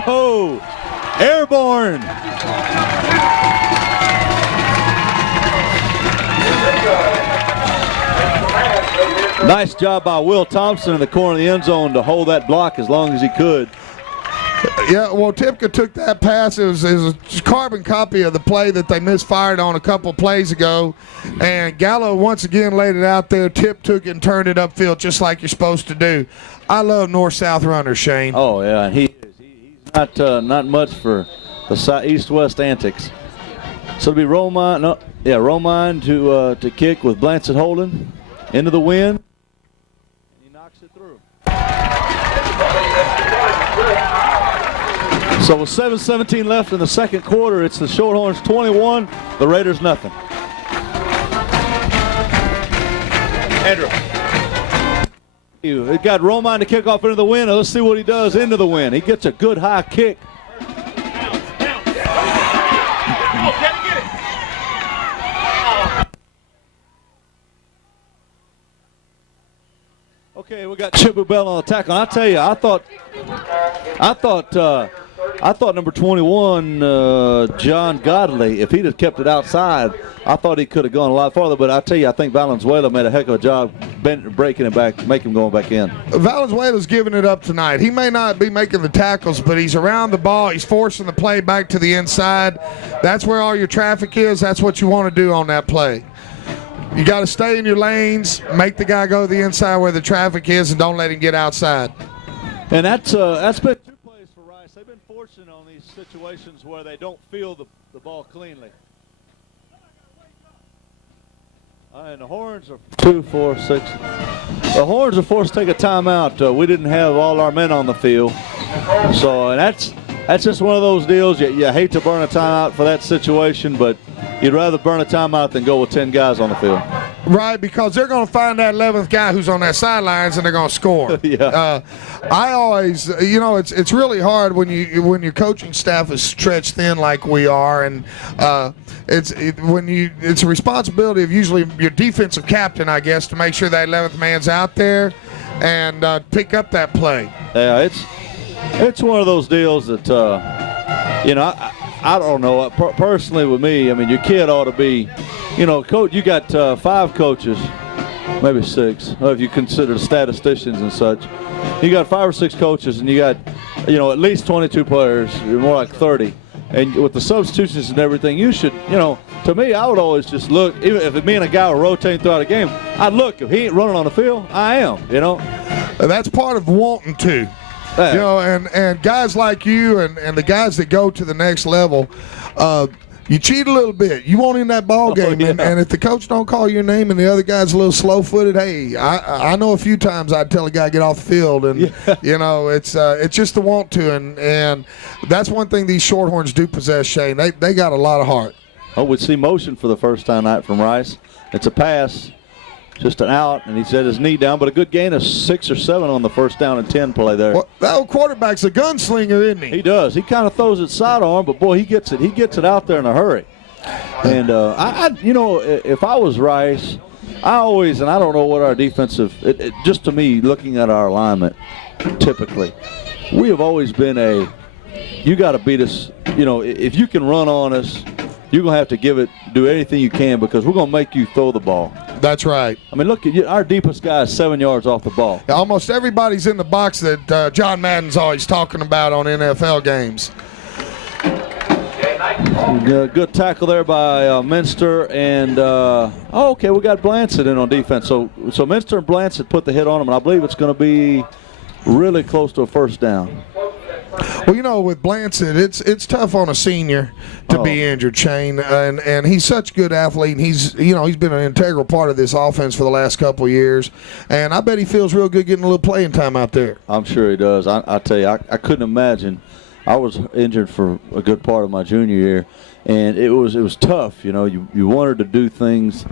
Oh, airborne. Nice job by Will Thompson in the corner of the end zone to hold that block as long as he could. Yeah, well, Tipka took that pass. It was a carbon copy of the play that they misfired on a couple plays ago. And Gallo once again laid it out there. Tip took it and turned it upfield just like you're supposed to do. I love north-south runners, Shane. Oh, yeah, and he's not much for the east-west antics. So it'll be Romine to kick with Blanchett holding into the wind. He knocks it through. So with 7:17 left in the second quarter, it's the Shorthorns 21, the Raiders nothing. Andrew. It got Romine to kick off into the wind. Let's see what he does into the wind. He gets a good high kick. Okay, we got Chip Bell on the tackle. I'll tell you, I thought number 21, John Godley, if he'd have kept it outside, I thought he could have gone a lot farther. But I tell you, I think Valenzuela made a heck of a job breaking it back, make him going back in. Valenzuela's giving it up tonight. He may not be making the tackles, but he's around the ball. He's forcing the play back to the inside. That's where all your traffic is. That's what you want to do on that play. You got to stay in your lanes, make the guy go to the inside where the traffic is, and don't let him get outside. And that's been two plays for Rice. They've been fortunate on these situations where they don't feel the ball cleanly. And the Horns are 2, 4, 6. The Horns are forced to take a timeout. We didn't have all our men on the field. So, and that's just one of those deals. You hate to burn a timeout for that situation, but you'd rather burn a timeout than go with 10 guys on the field. Right, because they're going to find that 11th guy who's on that sidelines and they're going to score. Yeah. I always, you know, it's really hard when your coaching staff is stretched thin like we are, and it's a responsibility of usually your defensive captain, I guess, to make sure that 11th man's out there and pick up that play. Yeah, it's one of those deals that you know, I don't know. Personally, with me, I mean, your kid ought to be, you know, coach. You got 5 coaches, maybe 6, if you consider the statisticians and such. You got 5 or 6 coaches, and you got, you know, at least 22 players, more like 30. And with the substitutions and everything, you should, you know, to me, I would always just look. Even if me and a guy were rotating throughout a game, I'd look. If he ain't running on the field, I am, you know. That's part of wanting to. You know, and guys like you and the guys that go to the next level, you cheat a little bit. You want in that ball game, yeah. and if the coach don't call your name and the other guy's a little slow-footed, hey, I know a few times I'd tell a guy get off the field, and you know, it's just the want to, and that's one thing these Shorthorns do possess, Shane. They got a lot of heart. Oh, we see motion for the first time tonight from Rice. It's a pass. Just an out, and he set his knee down, but a good gain of 6 or 7 on the first down and 10 play there. Well, that old quarterback's a gunslinger, isn't he? He does. He kind of throws it sidearm, but boy, he gets it out there in a hurry. And if I was Rice, I always, and I don't know what our defensive, just to me, looking at our alignment, typically, we have always been you got to beat us. If you can run on us, you're going to have to do anything you can because we're going to make you throw the ball. That's right. I mean, look, our deepest guy is 7 yards off the ball. Almost everybody's in the box that John Madden's always talking about on NFL games. Good tackle there by Minster, and okay, we got Blancett in on defense. So Minster and Blancett put the hit on him, and I believe it's going to be really close to a first down. Well, with Blancett, it's tough on a senior to be injured, Shane, and he's such a good athlete. And he's been an integral part of this offense for the last couple of years, and I bet he feels real good getting a little playing time out there. I'm sure he does. I tell you, I couldn't imagine. I was injured for a good part of my junior year, and it was tough. You wanted to do things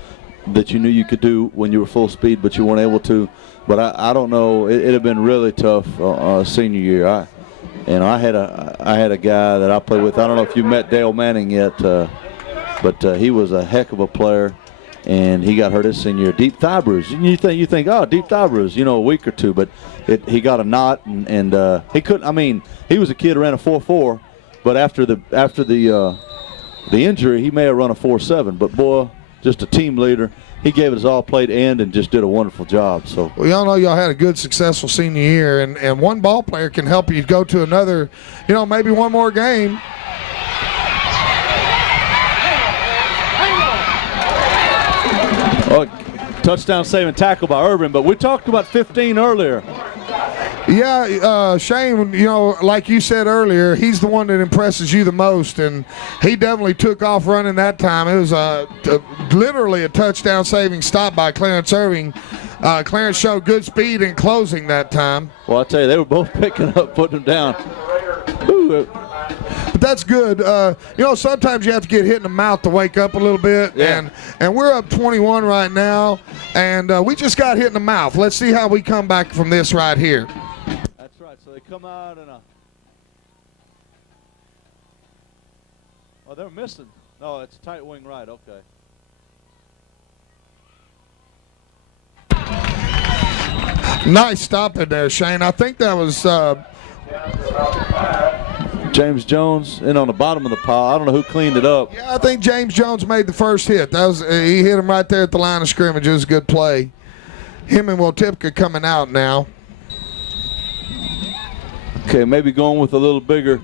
that you knew you could do when you were full speed, but you weren't able to. But I don't know. It'd have been really tough senior year. I had a guy that I played with. I don't know if you met Dale Manning yet, but he was a heck of a player, and he got hurt his senior year. Deep thigh bruise. You think, oh, deep thigh bruise, a week or two, but he got a knot, and he couldn't. I mean, he was a kid who ran a 4.4, but after the injury, he may have run a 4.7. But boy, just a team leader. He gave it his all, played end, and just did a wonderful job. So, well, y'all know y'all had a good, successful senior year, and one ball player can help you go to another, maybe one more game. Oh, touchdown saving tackle by Urban, but we talked about 15 earlier. Yeah, Shane, like you said earlier, he's the one that impresses you the most, and he definitely took off running that time. It was literally a touchdown-saving stop by Clarence Irving. Clarence showed good speed in closing that time. Well, I tell you, they were both picking up, putting them down. Ooh. But that's good. Sometimes you have to get hit in the mouth to wake up a little bit, and we're up 21 right now, and we just got hit in the mouth. Let's see how we come back from this right here. That's right. So they come out and they're missing. No, it's tight wing right. Okay. Nice stop in there, Shane. I think that was James Jones in on the bottom of the pile. I don't know who cleaned it up. Yeah, I think James Jones made the first hit. He hit him right there at the line of scrimmage. It was a good play. Him and Wotipka coming out now. Okay, maybe going with a little bigger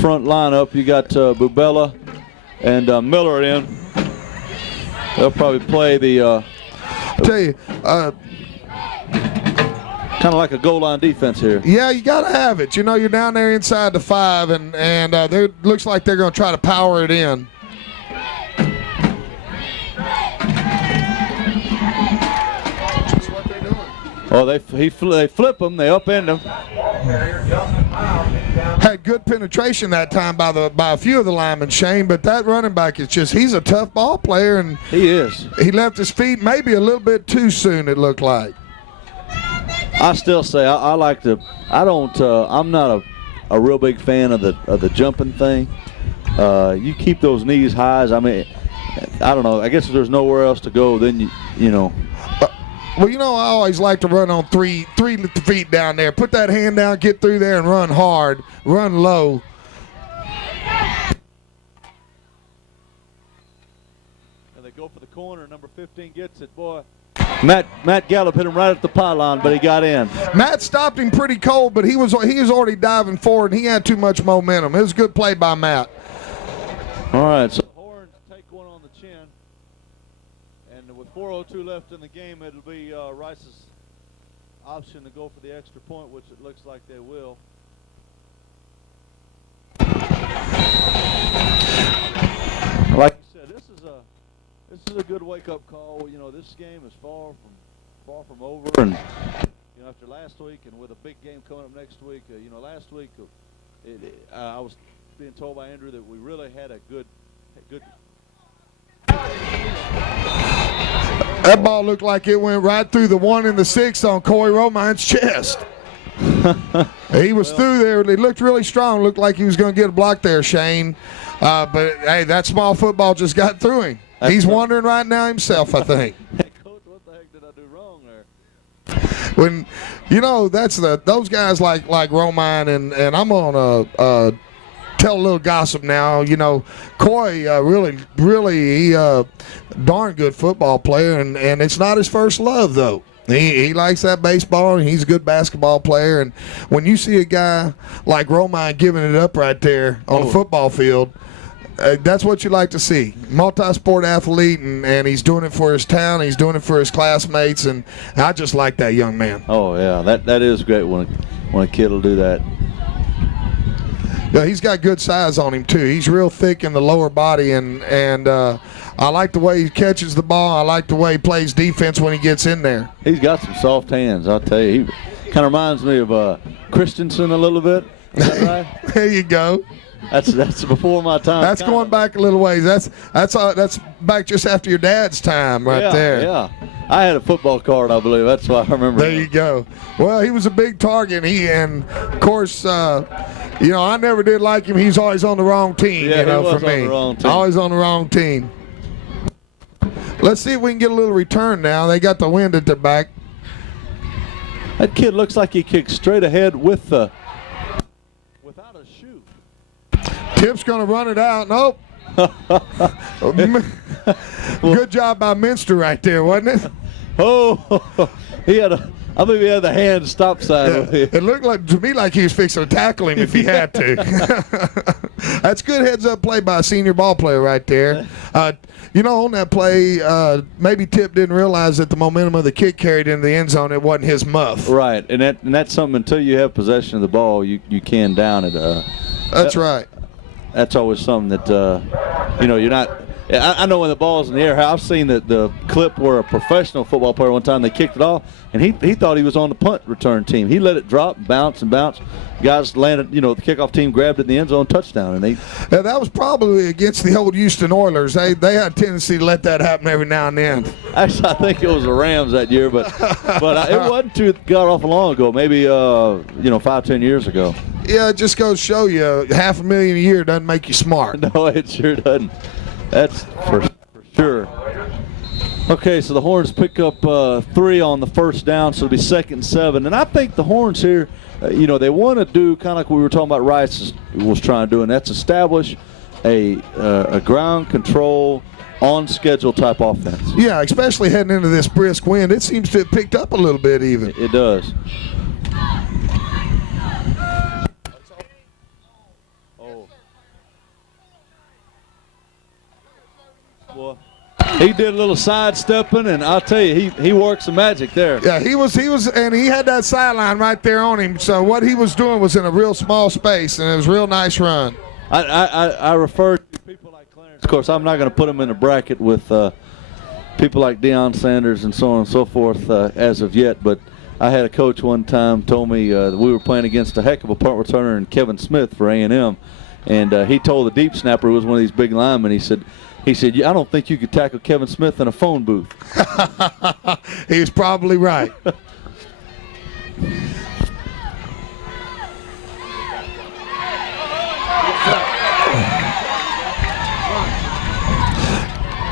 front lineup. You got Bubella and Miller in. They'll probably play the. I tell you, kind of like a goal line defense here. Yeah, you got to have it. You're down there inside the 5, and looks like they're going to try to power it in. Just what they're doing. Oh, they flip them, they upend them. Had good penetration that time by a few of the linemen, Shane, but that running back he's a tough ball player, and he is. He left his feet maybe a little bit too soon, it looked like. I still say I like to. I'm not a real big fan of the jumping thing. You keep those knees high. I mean, I don't know. I guess if there's nowhere else to go, then you know. Well, I always like to run on three feet down there. Put that hand down, get through there, and run hard, run low. And they go for the corner. Number 15 gets it, boy. Matt Gallup hit him right at the pylon, but he got in. Matt stopped him pretty cold, but he was already diving forward, and he had too much momentum. It was a good play by Matt. All right, so Horns take one on the chin, and with 4:02 left in the game, it'll be Rice's option to go for the extra point, which it looks like they will. Like you said, this is a good wake-up call. This game is far from over, and after last week, and with a big game coming up next week. Last week, I was being told by Andrew that we really had a good. That ball looked like it went right through the 1 and the 6 on Corey Romine's chest. He was through there. He looked really strong. Looked like he was going to get a block there, Shane. But, hey, that small football just got through him. He's wondering right now himself, I think. Coach, what the heck did I do wrong there? When, that's those guys like Romine, and I'm going to tell a little gossip now. Coy really he darn good football player, and it's not his first love, though. He likes that baseball, and he's a good basketball player. And when you see a guy like Romine giving it up right there on a football field, that's what you like to see. Multi-sport athlete, and he's doing it for his town. He's doing it for his classmates, and I just like that young man. Oh, yeah, that is great when a kid will do that. Yeah, he's got good size on him, too. He's real thick in the lower body, and I like the way he catches the ball. I like the way he plays defense when he gets in there. He's got some soft hands, I'll tell you. He kind of reminds me of Christensen a little bit. Is that right? There you go. That's before my time. That's going back a little ways. That's back just after your dad's time right there. Yeah. I had a football card, I believe. That's why I remember. There you go. Well, he was a big target. And of course, I never did like him. He's always on the wrong team. Yeah, he was for me, on the wrong team. Always on the wrong team. Let's see if we can get a little return now. They got the wind at their back. That kid looks like he kicked straight ahead without a shoe. Tip's going to run it out. Nope. Good job by Minster right there, wasn't it? Oh, I believe he had the hand stop sign. Yeah, it looked to me like he was fixing to tackle him if he had to. That's good heads-up play by a senior ball player right there. On that play, maybe Tip didn't realize that the momentum of the kick carried into the end zone. It wasn't his muff. Right, and that's something until you have possession of the ball, you can down it. That's right. That's always something that, you're not – I know when the ball's in the air. I've seen the clip where a professional football player one time, they kicked it off, and he thought he was on the punt return team. He let it drop, bounce. Guys landed, the kickoff team grabbed it in the end zone, touchdown. And that was probably against the old Houston Oilers. They had a tendency to let that happen every now and then. Actually, I think it was the Rams that year, but it wasn't too got off long ago, maybe 5-10 years ago. Yeah, it just goes to show you $500,000 a year doesn't make you smart. No, it sure doesn't. That's for sure. Okay, so the Horns pick up 3 on the first down, so it'll be 2nd and 7. And I think the Horns here, they want to do kind of like we were talking about Rice was trying to do, and that's establish a ground control, on-schedule type offense. Yeah, especially heading into this brisk wind. It seems to have picked up a little bit even. It does. Boy, he did a little sidestepping, and I'll tell you, he works some magic there. Yeah, he was, and he had that sideline right there on him. So what he was doing was in a real small space, and it was a real nice run. I refer to people like Clarence. Of course, I'm not going to put him in a bracket with people like Deion Sanders and so on and so forth as of yet, but I had a coach one time told me that we were playing against a heck of a punt returner in Kevin Smith for A&M, and he told the deep snapper, who was one of these big linemen, he said, I don't think you could tackle Kevin Smith in a phone booth. He was probably right.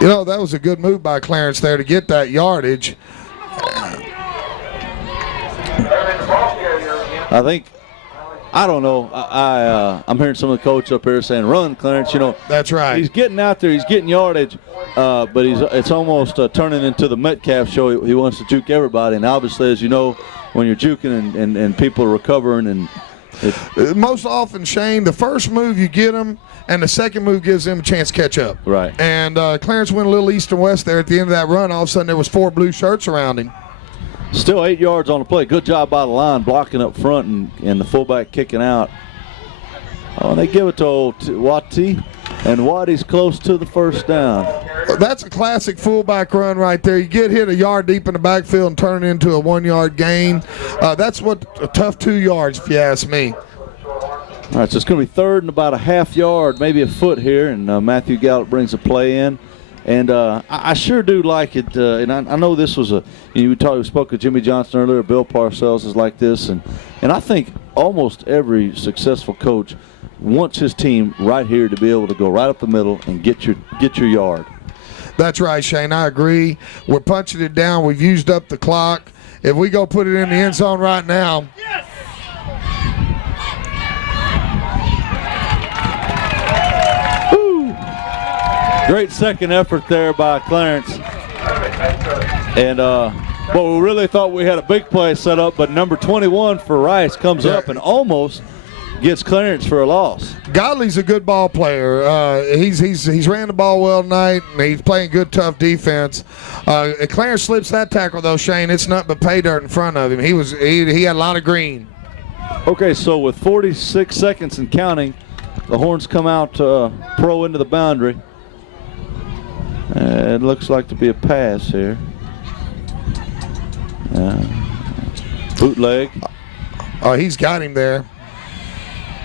That was a good move by Clarence there to get that yardage. I don't know. I'm hearing some of the coach up here saying, "Run, Clarence." That's right. He's getting out there. He's getting yardage, but it's almost turning into the Metcalf show. He wants to juke everybody, and obviously, as you know, when you're juking and people are recovering, and most often, Shane, the first move you get them, and the second move gives them a chance to catch up. Right. And Clarence went a little east and west there at the end of that run. All of a sudden, there was 4 blue shirts around him. Still 8 yards on the play. Good job by the line blocking up front and the fullback kicking out. Oh, they give it to old Watty, and Watty's close to the first down. That's a classic fullback run right there. You get hit a yard deep in the backfield and turn it into a 1-yard gain. That's what a tough 2 yards, if you ask me. All right, so it's going to be 3rd and about a half yard, maybe a foot here, and Matthew Gallup brings a play in. And I sure do like it, and I know this was we spoke to Jimmy Johnson earlier. Bill Parcells is like this, and I think almost every successful coach wants his team right here to be able to go right up the middle and get your yard. That's right, Shane. I agree. We're punching it down. We've used up the clock. If we go put it in the end zone right now. Yes! Woo. Great second effort there by Clarence. And but we really thought we had a big play set up, but number 21 for Rice comes up and almost gets Clarence for a loss. Godley's a good ball player. He's ran the ball well tonight, and he's playing good, tough defense. Clarence slips that tackle though, Shane. It's nothing but pay dirt in front of him. He had a lot of green. Okay, so with 46 seconds and counting, the Horns come out pro into the boundary. It looks like to be a pass here. Bootleg. Oh, he's got him there.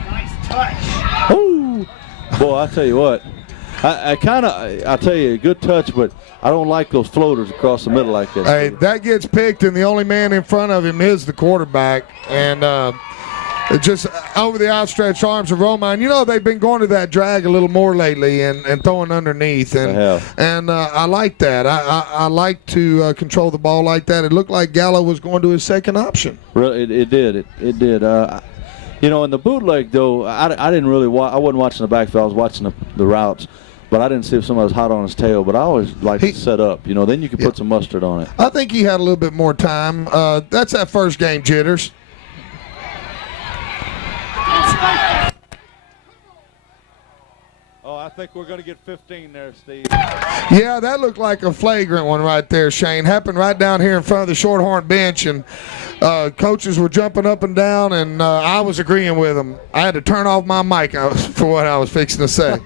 Nice touch. Ooh. Boy, I tell you what, I tell you, a good touch, but I don't like those floaters across the middle like this. Hey, that gets picked, and the only man in front of him is the quarterback. And just over the outstretched arms of Romine. You know, they've been going to that drag a little more lately and throwing underneath. And I like that. I like to control the ball like that. It looked like Gallo was going to his second option. Really, it did. It did. You know, in the bootleg, though, I didn't really I wasn't watching the backfield. I was watching the routes. But I didn't see if somebody was hot on his tail. But I always like to set up. You know, then you can put some mustard on it. I think he had a little bit more time. That's that first game jitters. Oh, I think we're going to get 15 there, Steve. Yeah, that looked like a flagrant one right there, Shane. Happened right down here in front of the Shorthorn bench, and coaches were jumping up and down, and I was agreeing with them. I had to turn off my mic for what I was fixing to say.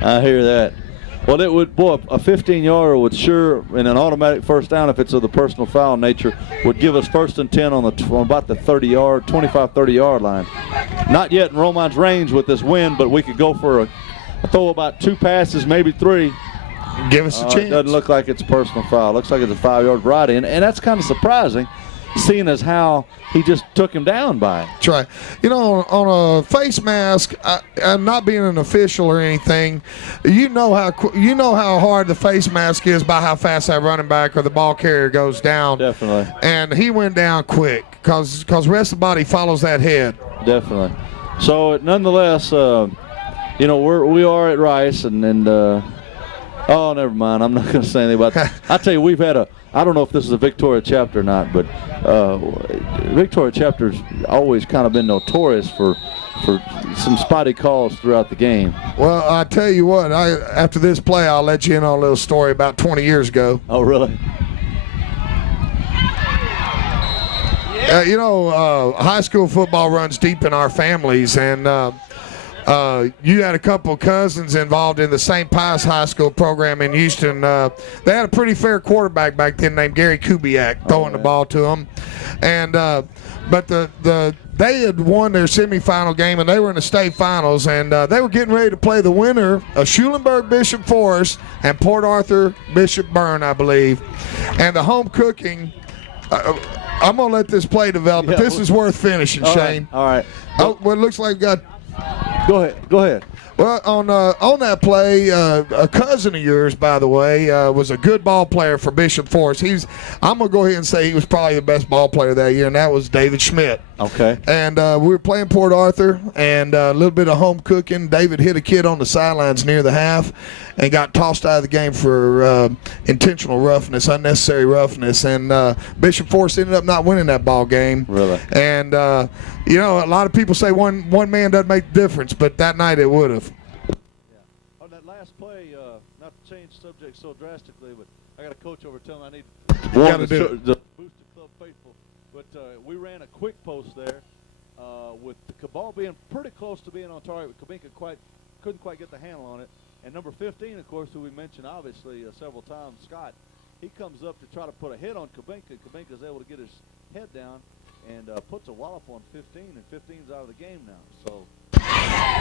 I hear that. Well, it would, boy, a 15-yarder would sure, in an automatic first down, if it's of the personal foul nature, would give us 1st and 10 on about the 30-yard, 25, 30-yard line. Not yet in Romine's range with this wind, but we could go for a throw about 2 passes, maybe 3. Give us a chance. It doesn't look like it's a personal foul. It looks like it's a 5-yard variety, and that's kind of surprising, seeing as how he just took him down by it. That's right. You know, on a face mask, I'm not being an official or anything. You know how hard the face mask is by how fast that running back or the ball carrier goes down. Definitely. And he went down quick because the rest of the body follows that head. Definitely. So nonetheless, you know, we are at Rice, and oh, never mind. I'm not going to say anything about that. I tell you, we've had I don't know if this is a Victoria chapter or not, but Victoria chapter's always kind of been notorious for some spotty calls throughout the game. Well, I tell you what, after this play, I'll let you in on a little story about 20 years ago. Oh, really? You know, high school football runs deep in our families, and you had a couple of cousins involved in the St. Pius High School program in Houston. They had a pretty fair quarterback back then named Gary Kubiak throwing the ball to them. And but they had won their semifinal game, and they were in the state finals, and they were getting ready to play the winner of Schulenburg Bishop Forest and Port Arthur Bishop Byrne, I believe. And the home cooking, I'm going to let this play develop, but this is worth finishing, Shane. All right. Oh, well, it looks like we got... Go ahead. Well, on that play, a cousin of yours, by the way, was a good ball player for Bishop Forest. I'm going to go ahead and say he was probably the best ball player that year, and that was David Schmidt. Okay. And we were playing Port Arthur, and a little bit of home cooking. David hit a kid on the sidelines near the half and got tossed out of the game for intentional roughness, unnecessary roughness. And Bishop Forest ended up not winning that ball game. Really? And, you know, a lot of people say one man doesn't make the difference, but that night it would have. On that last play, not to change subject so drastically, but I got a coach over telling me I need to boost the club faithful. But we ran a quick post there with the ball being pretty close to being on target. Kabinka couldn't quite get the handle on it. And number 15, of course, who we mentioned obviously several times, Scott, he comes up to try to put a hit on Kabinka. Kabinka's able to get his head down and puts a wallop on 15, and 15's out of the game now. So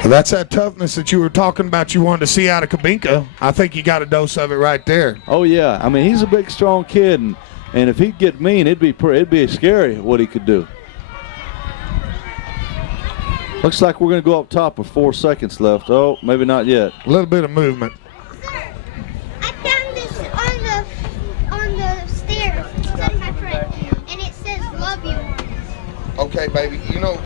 that's that toughness that you were talking about you wanted to see out of Kabinka. I think you got a dose of it right there. Oh, yeah. I mean, he's a big, strong kid, and if he'd get mean, it'd be scary what he could do. Looks like we're going to go up top with 4 seconds left. Oh, maybe not yet. A little bit of movement. I found this on the stairs. It's in my friend, and it says "Love you." Okay, baby. You know.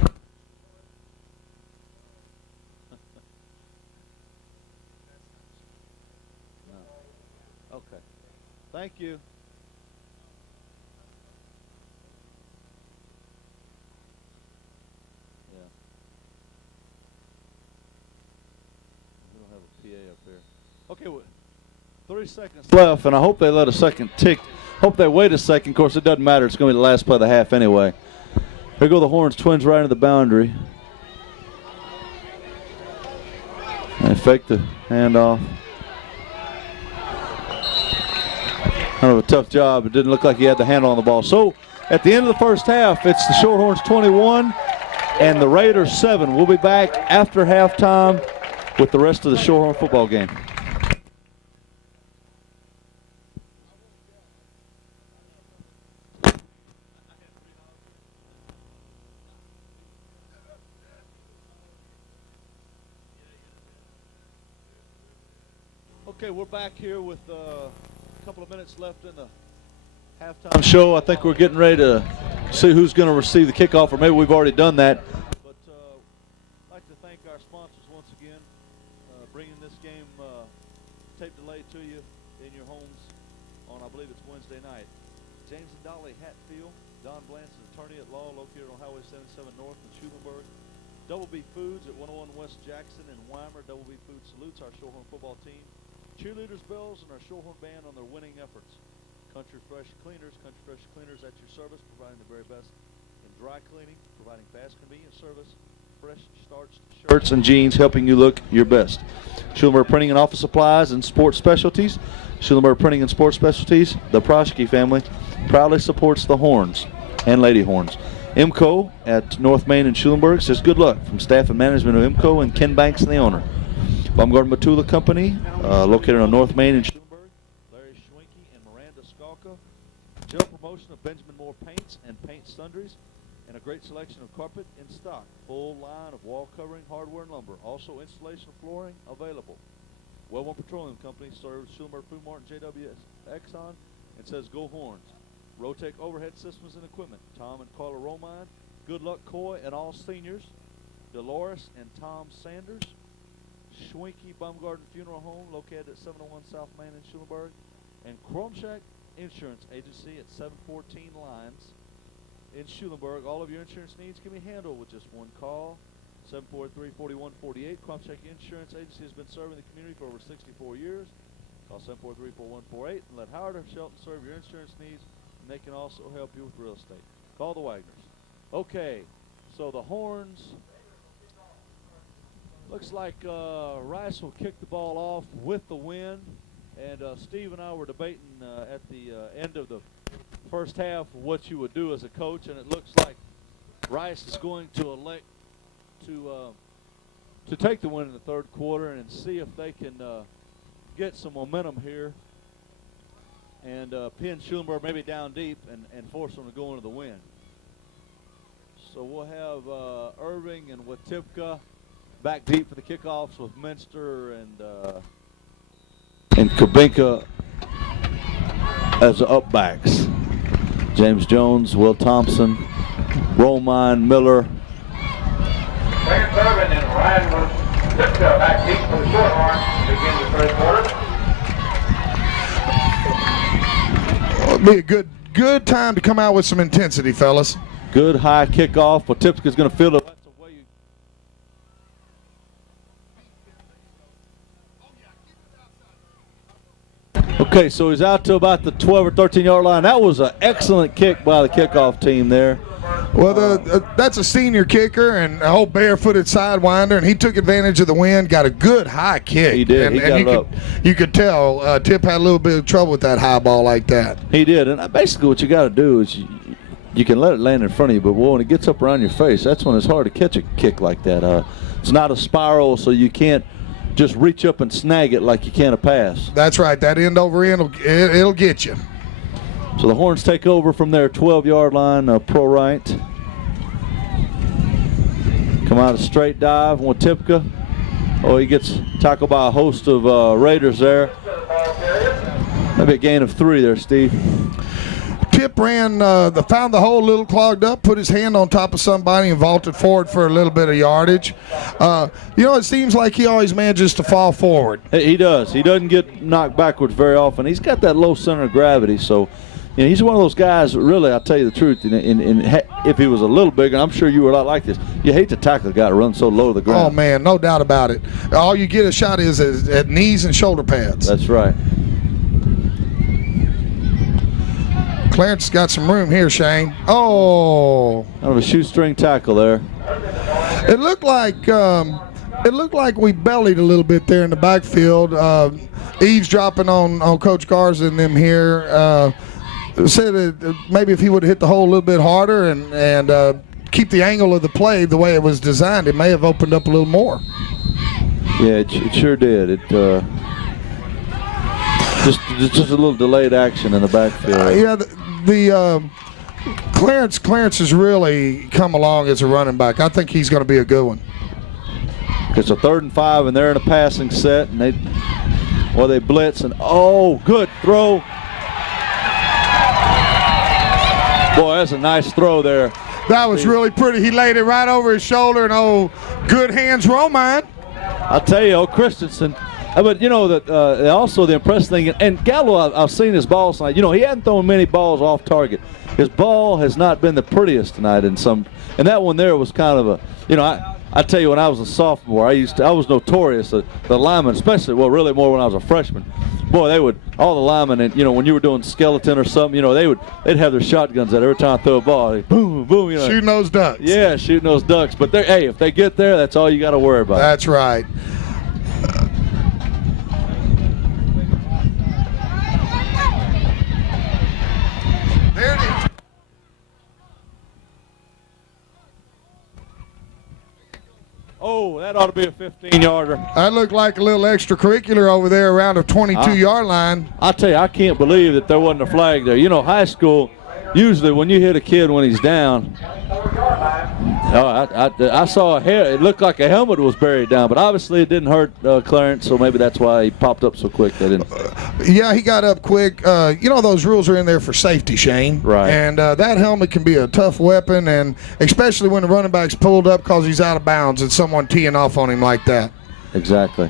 Okay. Thank you. Yeah. We don't have a PA up here. Okay, well, 3 seconds left, and I hope they let a second tick. Hope they wait a second. Of course, it doesn't matter. It's going to be the last play of the half anyway. Here go the Horns Twins right into the boundary. They fake the handoff. Kind of a tough job. It didn't look like he had the handle on the ball. So at the end of the first half, it's the Shorthorns 21 and the Raiders 7. We'll be back after halftime with the rest of the Shorthorn football game. Okay, we're back here with a couple of minutes left in the halftime show. I think we're getting ready to see who's going to receive the kickoff, or maybe we've already done that. But I'd like to thank our sponsors once again, bringing this game tape delay to you in your homes on, I believe it's Wednesday night. James and Dolly Hatfield, Don Blanton, attorney at law, located on Highway 77 North in Schulenburg. Double B Foods at 101 West Jackson in Weimer. Double B Foods salutes our Shorthorn football team. Cheerleaders, bells, and our Shorthorn band on their winning efforts. Country Fresh Cleaners at your service, providing the very best in dry cleaning, providing fast, convenient service, fresh starched shirts and jeans, helping you look your best. Schulenburg Printing and Office Supplies and Sports Specialties. Schulenburg Printing and Sports Specialties, the Proschke family, proudly supports the Horns and Lady Horns. IMCO at North Main in Schulenburg says good luck from staff and management of IMCO and Ken Banks, the owner. Baumgarten Matula Company, located on North Main in Schulenburg. Larry Schwenke and Miranda Skalka. General promotion of Benjamin Moore Paints and Paint Sundries, and a great selection of carpet in stock. Full line of wall covering, hardware, and lumber. Also installation of flooring available. Wellborn Petroleum Company serves Schulenburg, Food Mart, and JWS Exxon, and says go Horns. Rotec Overhead Systems and Equipment. Tom and Carla Romine. Good Luck Coy and all seniors. Dolores and Tom Sanders. Schwenke Baumgarten Funeral Home, located at 701 South Main in Schulenburg, and Kromschak Insurance Agency at 714 Lines in Schulenburg. All of your insurance needs can be handled with just one call. 743-4148. Kromschak Insurance Agency has been serving the community for over 64 years. Call 743-4148 and let Howard or Shelton serve your insurance needs, and they can also help you with real estate. Call the Wagners. Okay, so the Horns. Looks like Rice will kick the ball off with the wind. And Steve and I were debating at the end of the first half what you would do as a coach, and it looks like Rice is going to elect to take the win in the third quarter and see if they can get some momentum here and pin Schulenburg maybe down deep and force them to go into the win. So we'll have Irving and Watipka back deep for the kickoffs with Minster and Kabinka as the upbacks. James Jones, Will Thompson, Romine, Miller. Clarence Irvin and Ryan Watipka back deep for the Shorthorns to begin the third quarter. Well, it'll be a good time to come out with some intensity, fellas. Good high kickoff. Watipka's going to field it. Okay, so he's out to about the 12 or 13-yard line. That was an excellent kick by the kickoff team there. Well, that's a senior kicker and a whole barefooted sidewinder, and he took advantage of the wind, got a good high kick. He did. And you could tell Tip had a little bit of trouble with that high ball like that. He did, and basically what you got to do is you can let it land in front of you, but when it gets up around your face, that's when it's hard to catch a kick like that. It's not a spiral, so you can't just reach up and snag it like you can a pass. That's right. That end over end, it'll get you. So the Horns take over from their 12-yard line, pro right. Come out a straight dive on Tipka. Oh, he gets tackled by a host of Raiders there. Maybe a gain of 3 there, Steve. Tip ran, found the hole a little clogged up, put his hand on top of somebody and vaulted forward for a little bit of yardage. It seems like he always manages to fall forward. He does. He doesn't get knocked backwards very often. He's got that low center of gravity, so he's one of those guys, really, I'll tell you the truth, if he was a little bigger, I'm sure you were a lot like this, you hate to tackle a guy to run so low to the ground. Oh, man, no doubt about it. All you get a shot is at knees and shoulder pads. That's right. Clarence got some room here, Shane. Oh. Kind of a shoestring tackle there. It looked like we bellied a little bit there in the backfield. Eavesdropping on Coach Garza and them here. Said that maybe if he would have hit the hole a little bit harder and keep the angle of the play the way it was designed, it may have opened up a little more. Yeah, it sure did. It just a little delayed action in the backfield. Clarence has really come along as a running back. I think he's going to be a good one. It's a 3rd and 5, and they're in a passing set, and they blitz, and good throw. Boy, that's a nice throw there. That was really pretty. He laid it right over his shoulder, and good hands, Romine. I'll tell you, Christensen. But also the impressive thing, and Gallo, I've seen his balls tonight. He hadn't thrown many balls off target. His ball has not been the prettiest tonight and that one there was kind of a, I tell you, when I was a sophomore, I was notorious. The linemen, especially, really more when I was a freshman. Boy, all the linemen, and when you were doing skeleton or something, they'd have their shotguns out every time I throw a ball. Boom, boom, Shooting those ducks. Yeah, shooting those ducks. But if they get there, that's all you got to worry about. That's right. There it is. Oh, that ought to be a 15-yarder. That looked like a little extracurricular over there around the 22-yard line. I'll tell you, I can't believe that there wasn't a flag there. High school, usually when you hit a kid when he's down, I saw a hair. It looked like a helmet was buried down, but obviously it didn't hurt Clarence, so maybe that's why he popped up so quick. Yeah, he got up quick. Those rules are in there for safety, Shane. Right. And that helmet can be a tough weapon, and especially when the running back's pulled up because he's out of bounds and someone teeing off on him like that. Exactly.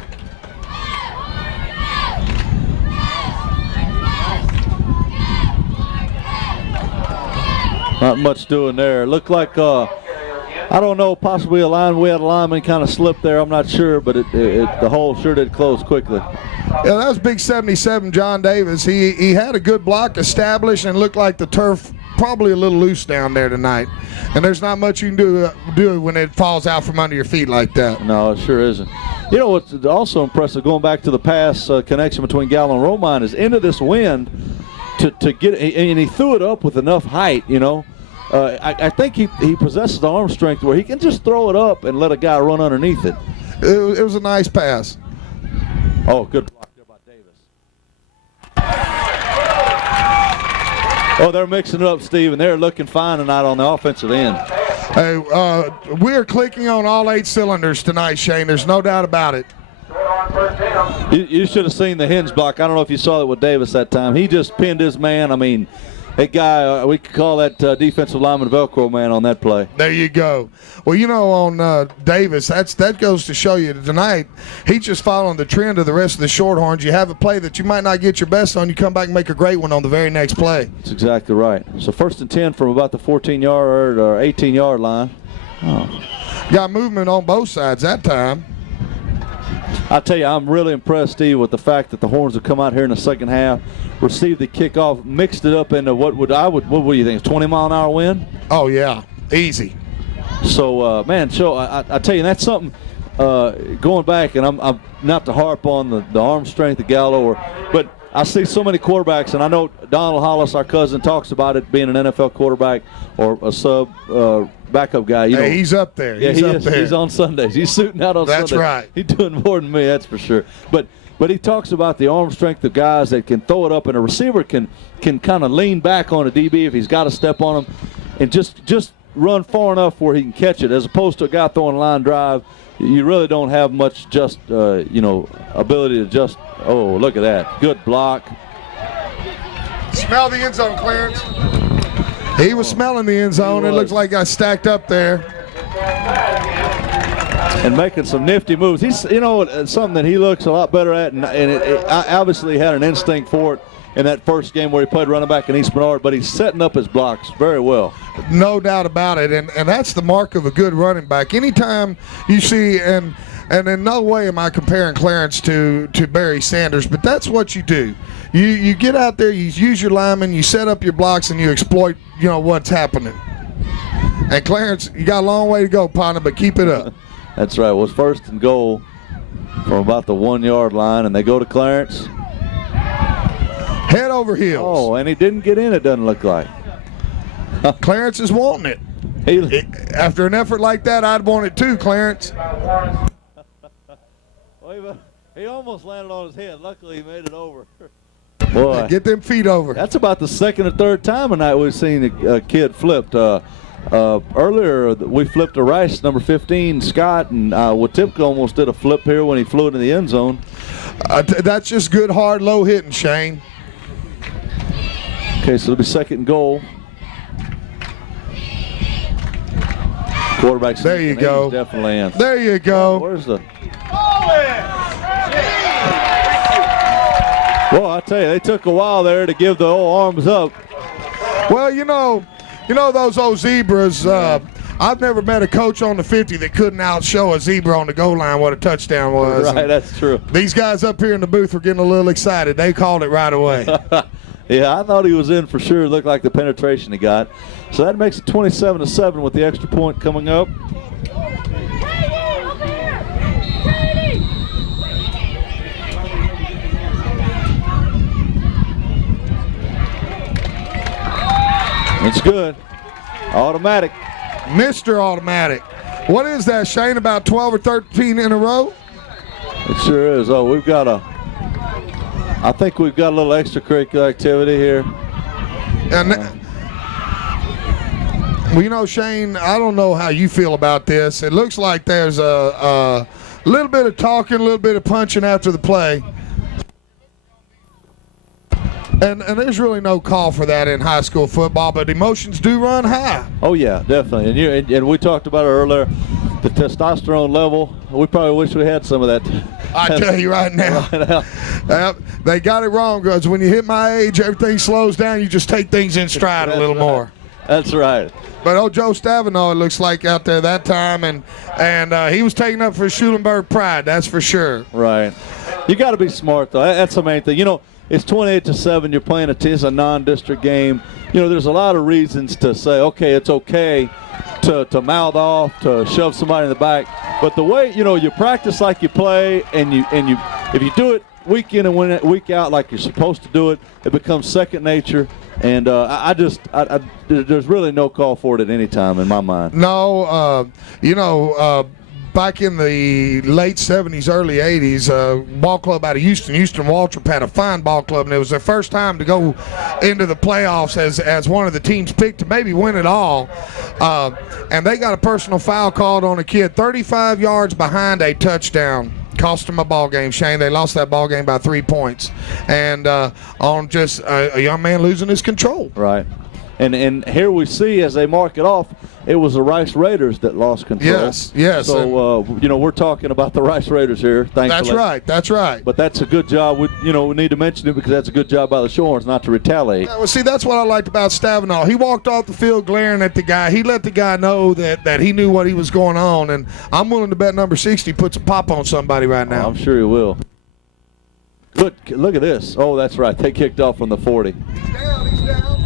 Not much doing there. Looked like, I don't know, possibly we had a lineman kind of slipped there. I'm not sure, but the hole sure did close quickly. Yeah, that was big 77 John Davis. He had a good block established and looked like the turf probably a little loose down there tonight. And there's not much you can do when it falls out from under your feet like that. No, it sure isn't. What's also impressive, going back to the pass connection between Gallo and Romine, is into this wind to get, and he threw it up with enough height, I think he possesses the arm strength where he can just throw it up and let a guy run underneath it. It was a nice pass. Oh, good block there by Davis. Oh, they're mixing it up, Steve, and they're looking fine tonight on the offensive end. Hey, we're clicking on all 8 cylinders tonight, Shane. There's no doubt about it. You should have seen the hinge block. I don't know if you saw it with Davis that time. He just pinned his man. I mean, that guy, we could call that defensive lineman Velcro man on that play. There you go. Well, on Davis, that goes to show you tonight, he's just following the trend of the rest of the Shorthorns. You have a play that you might not get your best on, you come back and make a great one on the very next play. That's exactly right. So 1st and 10 from about the 14-yard or 18-yard line. Oh. Got movement on both sides that time. I tell you, I'm really impressed, Steve, with the fact that the Horns have come out here in the second half, received the kickoff, mixed it up into what do you think, 20-mile-an-hour wind? Oh, yeah, easy. So, I tell you, that's something, going back, and I'm not to harp on the arm strength of Gallo, but I see so many quarterbacks, and I know Donald Hollis, our cousin, talks about it being an NFL quarterback or a sub backup guy. Hey, he's up there. Yeah, he is. He's on Sundays. He's suiting out on Sundays. That's right. He's doing more than me, that's for sure. But he talks about the arm strength of guys that can throw it up, and a receiver can kind of lean back on a DB if he's got to step on him, and just run far enough where he can catch it, as opposed to a guy throwing a line drive. You really don't have much ability to just. Oh, look at that! Good block. Smell the end zone, Clarence. He was smelling the end zone. It looks like I stacked up there. And making some nifty moves. He's, something that he looks a lot better at, and I obviously had an instinct for it in that first game where he played running back in East Bernard, but he's setting up his blocks very well. No doubt about it, and that's the mark of a good running back. Anytime you see, and in no way am I comparing Clarence to Barry Sanders, but that's what you do. You get out there, you use your linemen, you set up your blocks, and you exploit, what's happening. And Clarence, you got a long way to go, partner, but keep it up. That's right. It was first and goal from about the 1 yard line, and they go to Clarence. Head over heels. Oh, and he didn't get in, it doesn't look like. Clarence is wanting it. After an effort like that, I'd want it too, Clarence. He almost landed on his head. Luckily, he made it over. Boy, get them feet over. That's about the second or third time tonight we've seen a kid flipped. Earlier, we flipped a Rice, number 15, Scott, and Watipka almost did a flip here when he flew it in the end zone. That's just good, hard, low hitting, Shane. Okay, so it'll be second and goal. Quarterback. There you go. Definitely in. There you go. Where's the? Well, I tell you, they took a while there to give the old arms up. Well, you know those old zebras. I've never met a coach on the 50 that couldn't outshow a zebra on the goal line what a touchdown was. Right, that's true. These guys up here in the booth were getting a little excited. They called it right away. Yeah, I thought he was in for sure. It looked like the penetration he got. So that makes it 27-7 with the extra point coming up. It's good. Automatic. Mr. Automatic. What is that, Shane? About 12 or 13 in a row? It sure is. Oh, I think we've got a little extracurricular activity here. And well, Shane, I don't know how you feel about this. It looks like there's a little bit of talking, a little bit of punching after the play. And there's really no call for that in high school football, but emotions do run high. Oh, yeah, definitely. And we talked about it earlier, the testosterone level. We probably wish we had some of that. I tell you right now. They got it wrong, because when you hit my age, everything slows down. You just take things in stride a little more. That's right. But old Joe Stavino, it looks like, out there that time, and he was taking up for Schulenburg pride, that's for sure. Right. You got to be smart, though. That's the main thing. It's 28-7. You're playing it's a non-district game. There's a lot of reasons to say, okay, it's okay to mouth off, to shove somebody in the back. But the way you practice like you play, and if you do it week in and week out like you're supposed to do it, it becomes second nature. And there's really no call for it at any time in my mind. No, back in the late 70s, early 80s, a ball club out of Houston Waltrip, had a fine ball club, and it was their first time to go into the playoffs as one of the teams picked to maybe win it all. And they got a personal foul called on a kid 35 yards behind a touchdown. Cost them a ball game, Shane. They lost that ball game by 3 points. And on just a young man losing his control. Right. And here we see, as they mark it off, it was the Rice Raiders that lost control. Yes. So, we're talking about the Rice Raiders here, thankfully. That's right. But that's a good job. We need to mention it because that's a good job by the Shorthorns not to retaliate. Yeah, well, see, that's what I liked about Stavino. He walked off the field glaring at the guy. He let the guy know that he knew what he was going on, and I'm willing to bet number 60 puts a pop on somebody right now. I'm sure he will. Good. Look at this. Oh, that's right. They kicked off from the 40. He's down.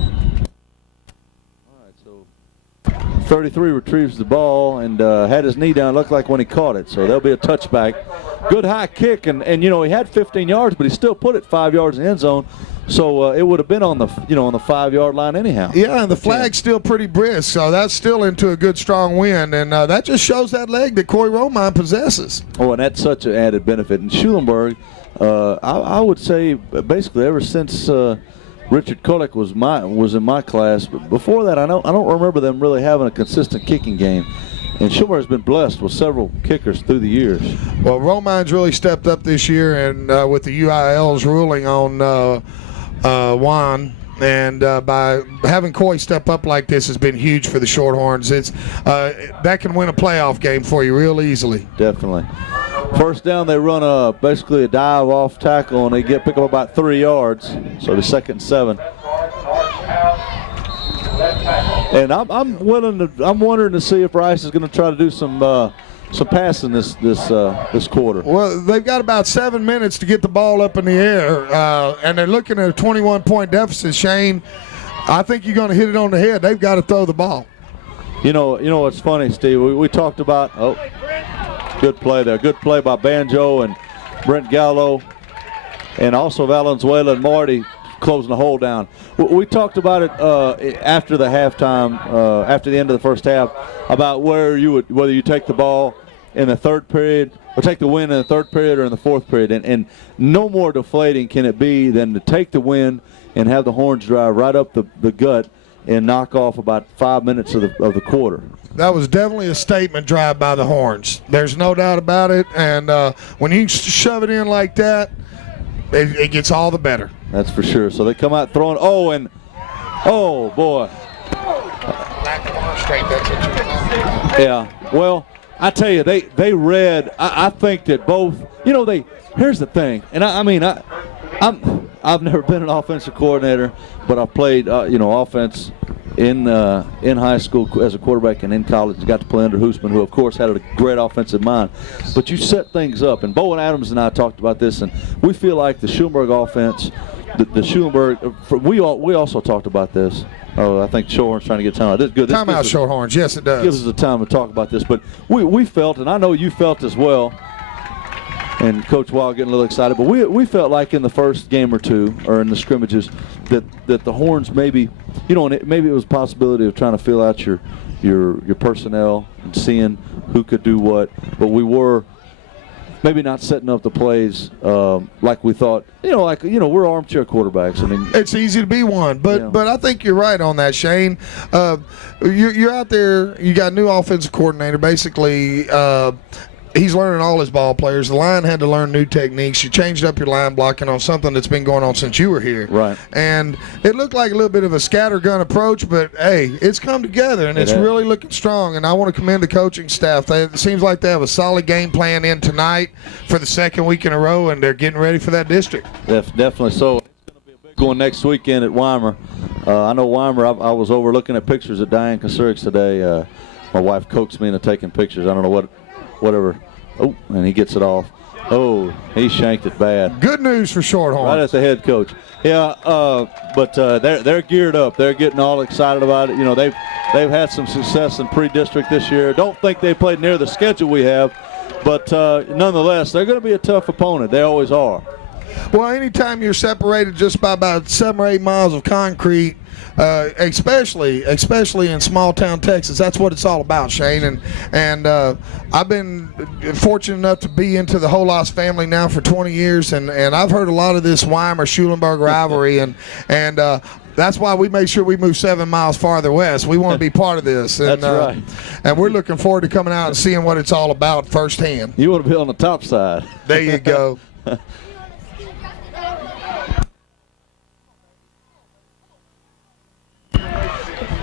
33 retrieves the ball and had his knee down. Looked like when he caught it, so there'll be a touchback. Good high kick, and he had 15 yards, but he still put it 5 yards in the end zone. So it would have been on the 5 yard line anyhow. Yeah, and the flag's still pretty brisk, so that's still into a good strong wind, and that just shows that leg that Corey Romine possesses. Oh, and that's such an added benefit. And Schulenburg, I would say basically ever since Richard Kulik was in my class, but before that, I don't remember them really having a consistent kicking game. And Schulenburg has been blessed with several kickers through the years. Well, Romine's really stepped up this year, and with the UIL's ruling on Juan, and by having Coy step up like this has been huge for the Shorthorns. It's that can win a playoff game for you real easily. Definitely. First down, they run basically a dive off tackle, and they pick up about 3 yards. So the 2nd and 7. And I'm wondering to see if Rice is going to try to do some passing this quarter. Well, they've got about 7 minutes to get the ball up in the air, and they're looking at a 21-point deficit. Shane, I think you're going to hit it on the head. They've got to throw the ball. You know what's funny, Steve? We talked about good play there. Good play by Banjo and Brent Gallo, and also Valenzuela and Marty closing the hole down. We talked about it after the halftime, after the end of the first half, about whether you take the ball in the third period or take the win in the third period or in the fourth period, and no more deflating can it be than to take the win and have the Horns drive right up the gut and knock off about 5 minutes of the quarter. That was definitely a statement drive by the Horns. There's no doubt about it, and when you shove it in like that, it gets all the better. That's for sure. So they come out throwing. Oh boy. Yeah. Well, I tell you, they read. I think that both. Here's the thing, and I've never been an offensive coordinator, but I've played offense in high school as a quarterback and in college. Got to play under Hoosman, who of course had a great offensive mind. But you set things up, and Bowen Adams and I talked about this, and we feel like the Schulenburg offense, the Schulenburg. We also talked about this. Oh, I think Shorthorns trying to get time out. This is good. Timeout, Shorthorns. Yes, it does. Gives us the time to talk about this, but we felt, and I know you felt as well. And Coach Wild getting a little excited, but we felt like in the first game or two, or in the scrimmages, that the Horns maybe, maybe it was a possibility of trying to fill out your personnel and seeing who could do what. But we were maybe not setting up the plays like we thought. We're armchair quarterbacks. I mean, it's easy to be one, but I think you're right on that, Shane. You're out there. You got a new offensive coordinator, basically. He's learning all his ball players. The line had to learn new techniques. You changed up your line blocking on something that's been going on since you were here. Right. And it looked like a little bit of a scattergun approach, but, hey, it's come together, and it's really looking strong. And I want to commend the coaching staff. It seems like they have a solid game plan in tonight for the second week in a row, and they're getting ready for that district. Definitely so. It's going to be a big one next weekend at Weimar. I know Weimar, I was over looking at pictures at Diane Conserix today. My wife coaxed me into taking pictures. I don't know whatever. Oh, and he gets it off. Oh, he shanked it bad. Good news for Shorthorns. Right at the head coach. Yeah, but they're geared up. They're getting all excited about it. They've had some success in pre-district this year. Don't think they played near the schedule we have, but nonetheless, they're going to be a tough opponent. They always are. Well, anytime you're separated just by about 7 or 8 miles of concrete, especially in small town Texas, that's what it's all about, Shane. And I've been fortunate enough to be into the Holas family now for 20 years, and I've heard a lot of this Weimar-Schulenburg rivalry, and that's why we made sure we moved 7 miles farther west. We want to be part of this. And, that's right. And we're looking forward to coming out and seeing what it's all about firsthand. You want to be on the top side. There you go.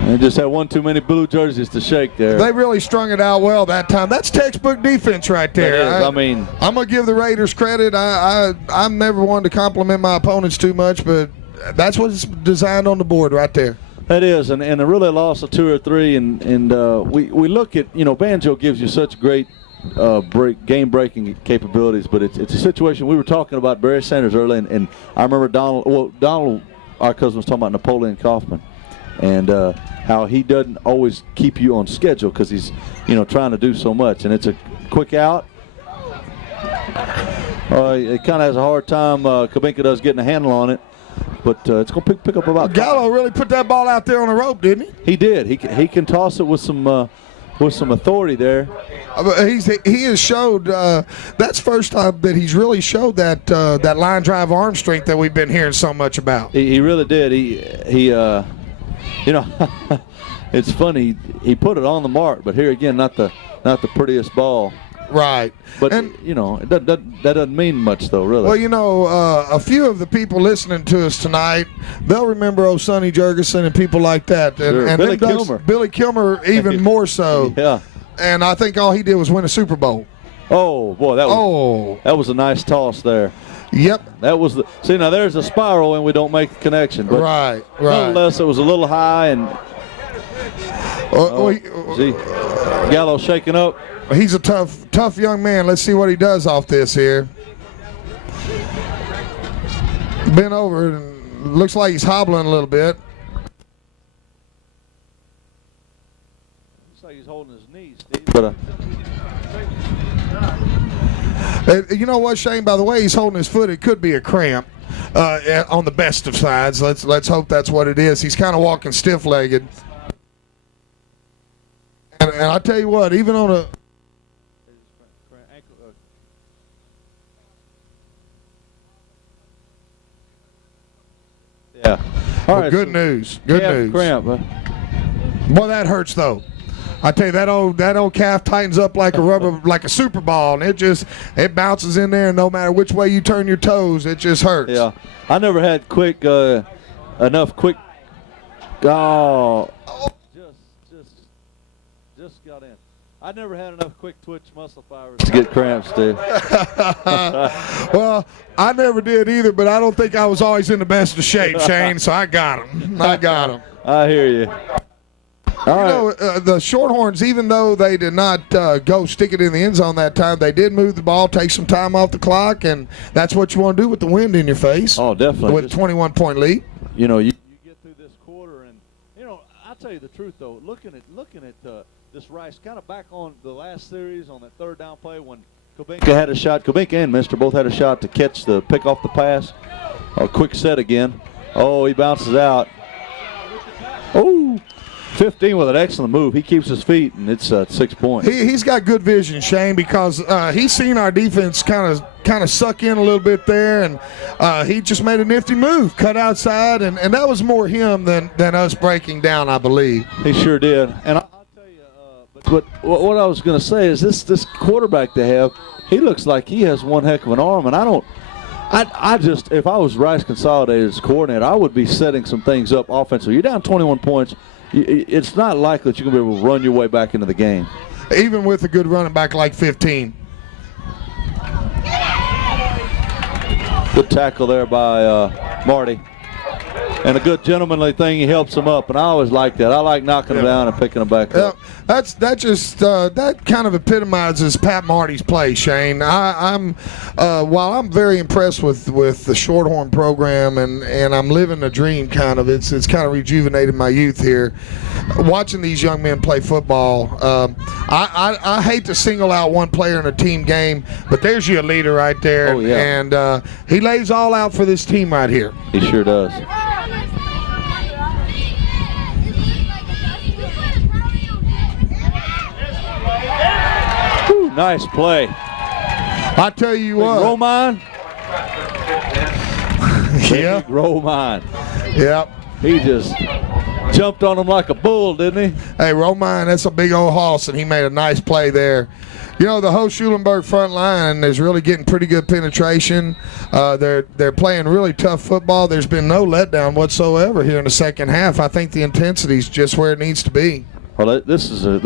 They just had one too many blue jerseys to shake there. They really strung it out well that time. That's textbook defense right there. I'm going to give the Raiders credit. I'm never one to compliment my opponents too much, but that's what's designed on the board right there. That is, and a really loss of 2 or 3, and we look at, Banjo gives you such great game-breaking capabilities, but it's a situation. We were talking about Barry Sanders earlier, and I remember Donald, our cousin, was talking about Napoleon Kaufman, and how he doesn't always keep you on schedule because he's, trying to do so much. And it's a quick out. It kind of has a hard time, Kabinka does, getting a handle on it. But it's going to pick up about. Gallo really put that ball out there on the rope, didn't he? He did. He can toss it with some with some authority there. He has showed that's first time that he's really showed that that line drive arm strength that we've been hearing so much about. He really did. He you know, it's funny. He put it on the mark, but here again, not the prettiest ball. Right. But, and, you know, that doesn't mean much, though, really. Well, you know, a few of the people listening to us tonight, they'll remember old Sonny Jurgensen and people like that. Sure. And Billy Kilmer. Billy Kilmer even more so. Yeah. And I think all he did was win a Super Bowl. Oh, boy, that was a nice toss there. Yep. That was the – see, now there's a spiral and we don't make the connection. But right. nonetheless, it was a little high and see, Gallo shaking up. He's a tough young man. Let's see what he does off this here. Bent over and looks like he's hobbling a little bit. Looks like he's holding his knees, Steve. But you know what, Shane? By the way, he's holding his foot. It could be a cramp on the best of sides. Let's hope that's what it is. He's kind of walking stiff-legged. And I tell you what, even on a yeah. All right. Good news. Good news. Cramp, huh? Boy, that hurts though. I tell you, that old calf tightens up like a rubber, like a super ball, and it bounces in there, and no matter which way you turn your toes, it just hurts. Yeah, I never had enough quick. Oh, just got in. I never had enough quick twitch muscle fibers to get cramps, dude. Well, I never did either, but I don't think I was always in the best of shape, Shane. So I got him. I hear you. All right. The Shorthorns, even though they did not go stick it in the end zone that time, they did move the ball, take some time off the clock, and that's what you want to do with the wind in your face. Oh, definitely. With a 21-point lead. You know, you get through this quarter, and you know, I'll tell you the truth though. Looking at this Rice kind of back on the last series on that third down play when Kubinka had a shot. Kubinka and Minster both had a shot to pick off the pass. A quick set again. Oh, he bounces out. Oh. 15 with an excellent move. He keeps his feet, and it's 6 points. He's got good vision, Shane, because he's seen our defense kind of suck in a little bit there, and he just made a nifty move, cut outside, and that was more him than us breaking down, I believe. He sure did. And I'll tell you, but what I was going to say is this quarterback they have, he looks like he has one heck of an arm, and I just, if I was Rice Consolidated's coordinator, I would be setting some things up offensively. You're down 21 points. It's not likely that you're going to be able to run your way back into the game. Even with a good running back like 15. Good tackle there by Marty. And a good gentlemanly thing, he helps him up, and I always like that. I like knocking him down and picking him back up. That kind of epitomizes Pat Marty's play, Shane. While I'm very impressed with the Shorthorn program and I'm living the dream kind of, it's kind of rejuvenated my youth here. Watching these young men play football, I hate to single out one player in a team game, but there's your leader right there, and he lays all out for this team right here. He sure does. Nice play. I tell you what. Roman. Yeah. Roman. Yep. He just jumped on him like a bull, didn't he? Hey, Roman, that's a big old hoss, and he made a nice play there. You know, the whole Schulenburg front line is really getting pretty good penetration. They're playing really tough football. There's been no letdown whatsoever here in the second half. I think the intensity is just where it needs to be. Well, this is a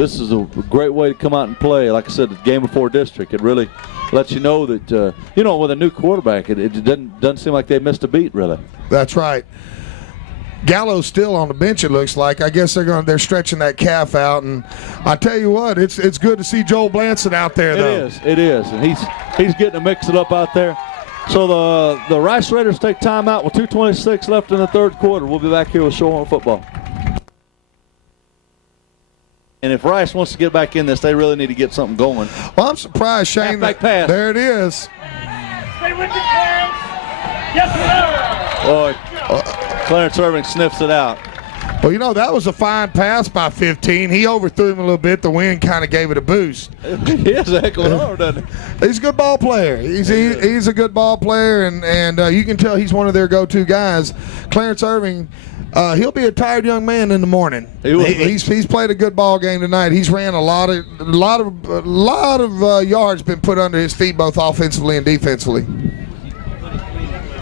great way to come out and play. Like I said, the game before district, it really lets you know that with a new quarterback, it doesn't seem like they missed a beat really. That's right. Gallo's still on the bench, it looks like. I guess they're stretching that calf out, and I tell you what, it's good to see Joel Blanson out there though. It is, and he's getting to mix it up out there. So the Rice Raiders take time out with 2:26 left in the third quarter. We'll be back here with Shorthorn football. And if Rice wants to get back in this, they really need to get something going. Well, I'm surprised, Shane. Halfback pass. There it is. Stay with you, Clarence. Yes, sir. Boy, Clarence Irving sniffs it out. Well, you know, that was a fine pass by 15. He overthrew him a little bit. The wind kind of gave it a boost. He has a heck of an arm, doesn't he? He's a good ball player. He's a good ball player, and you can tell he's one of their go-to guys. Clarence Irving, he'll be a tired young man in the morning. He's played a good ball game tonight. He's ran a lot of yards been put under his feet, both offensively and defensively.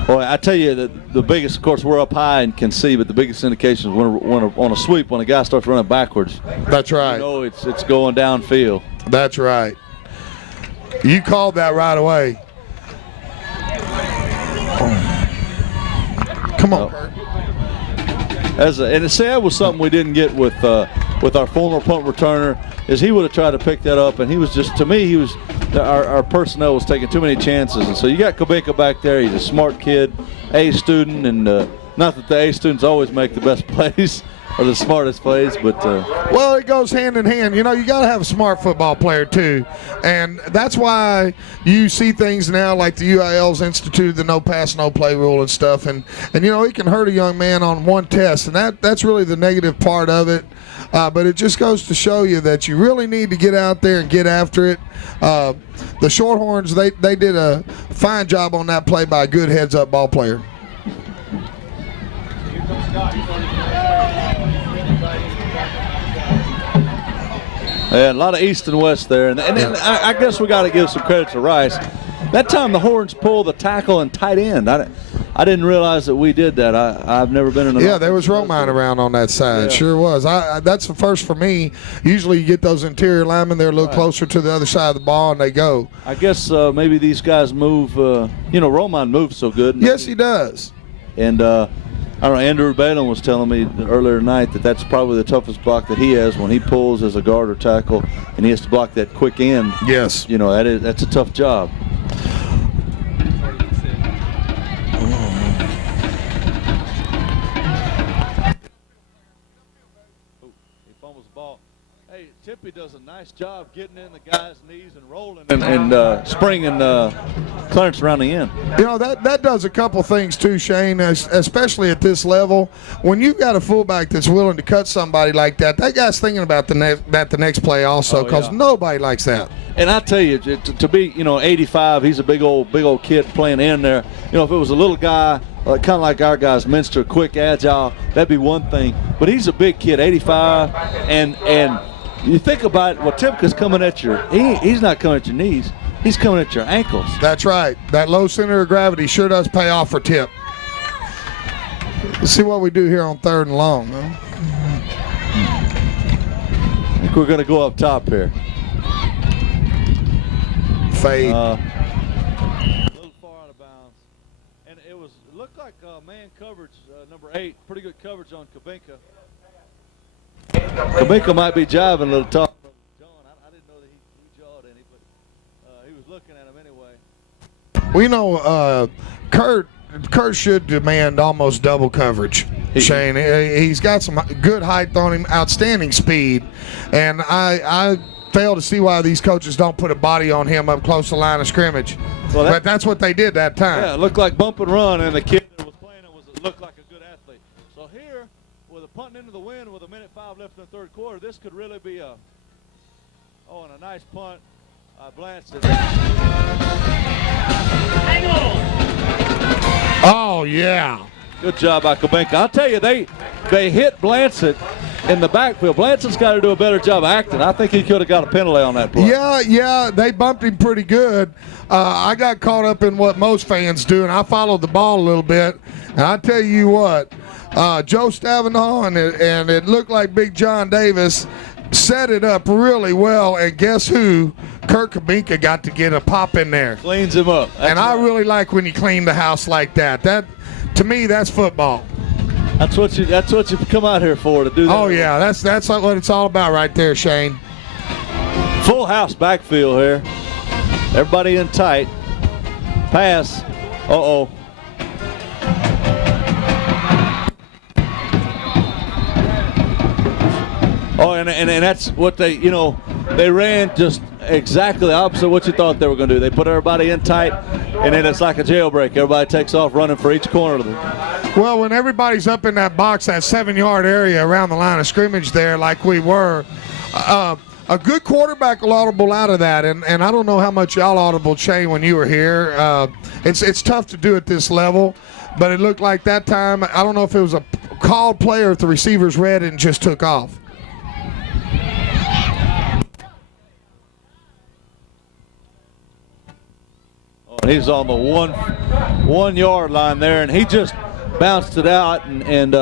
Boy, I tell you, the biggest, of course, we're up high and can see, but the biggest indication is when on a sweep, when a guy starts running backwards. That's right. You know it's going downfield. That's right. You called that right away. Come on, Kurt. And see, that was something we didn't get with our former punt returner, is he would have tried to pick that up, and he was just, to me, our personnel was taking too many chances. And so you got Kubenka back there. He's a smart kid, A student, and not that the A students always make the best plays or the smartest plays, but well, it goes hand in hand. You know, you got to have a smart football player too, and that's why you see things now like the UIL's instituted the no pass, no play rule and stuff, and you know, it can hurt a young man on one test, and that's really the negative part of it. But it just goes to show you that you really need to get out there and get after it. The Shorthorns, they did a fine job on that play by a good heads-up ball player. Yeah, a lot of east and west there. And I guess we got to give some credit to Rice. That time the Horns pulled the tackle and tight end. I didn't realize that we did that. I've never been in a. Yeah, there was Romine around on that side. Yeah. Sure was. That's the first for me. Usually you get those interior linemen, they're a little closer to the other side of the ball, and they go. I guess maybe these guys move. You know, Romine moves so good. Yes, he does. And I don't know, Andrew Balin was telling me earlier tonight that that's probably the toughest block that he has when he pulls as a guard or tackle, and he has to block that quick end. Yes. You know, that's a tough job. Tippy does a nice job getting in the guy's knees and rolling and springing Clarence around the end. You know, that does a couple things too, Shane, especially at this level. When you've got a fullback that's willing to cut somebody like that, that guy's thinking about the next play also, because nobody likes that. And I tell you, to be, 85, he's a big old kid playing in there. You know, if it was a little guy, kind of like our guys, Minster, quick, agile, that'd be one thing. But he's a big kid, 85, and you think about it, well, Tipka's coming at he's not coming at your knees. He's coming at your ankles. That's right. That low center of gravity sure does pay off for Tip. Let's see what we do here on 3rd and long. Huh? I think we're going to go up top here. Fade. A little far out of bounds. And it looked like man coverage, number 8, pretty good coverage on Kubenka. Kubenka might be jiving a little tough. John, I didn't know that he jawed any, but he was looking at him anyway. We know Kurt should demand almost double coverage. Shane, he's got some good height on him, outstanding speed, and I fail to see why these coaches don't put a body on him up close to the line of scrimmage. Well, but that's what they did that time. Yeah, it looked like bump and run, and the kid that was playing looked like a good athlete. So here, with a punting into the wind with 1:05 left in the 3rd quarter, this could really be and a nice punt. Blanchett. Oh, yeah. Good job by Kubenka. I'll tell you, they hit Blanchett in the backfield. Blanchett's got to do a better job acting. I think he could have got a penalty on that play. Yeah, they bumped him pretty good. I got caught up in what most fans do, and I followed the ball a little bit. And I tell you what, Joe Stavinaugh and it looked like Big John Davis set it up really well, and guess who? Kurt Kubenka got to get a pop in there. Cleans him up. And I really like when you clean the house like that. That, to me, that's football. That's what you come out here for, to do that. Oh yeah, that's what it's all about right there, Shane. Full house backfield here. Everybody in tight. Pass. Uh-oh. Oh, and that's what they ran just exactly the opposite of what you thought they were going to do. They put everybody in tight, and then it's like a jailbreak. Everybody takes off running for each corner of the. Well, when everybody's up in that box, that 7-yard area around the line of scrimmage there, like we were, a good quarterback will audible out of that. And I don't know how much y'all audible, Shane, when you were here. It's tough to do at this level, but it looked like that time, I don't know if it was a called play or if the receivers read it and just took off. He's on the 1 yard line there, and he just bounced it out, and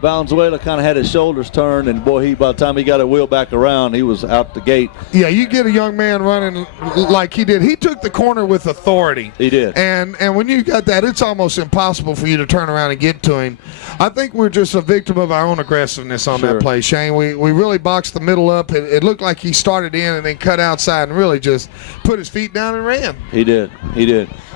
Valenzuela kind of had his shoulders turned, and boy, by the time he got a wheel back around, he was out the gate. Yeah, you get a young man running like he did. He took the corner with authority. He did. And when you got that, it's almost impossible for you to turn around and get to him. I think we're just a victim of our own aggressiveness on that play, Shane. We really boxed the middle up. It looked like he started in and then cut outside and really just put his feet down and ran. He did.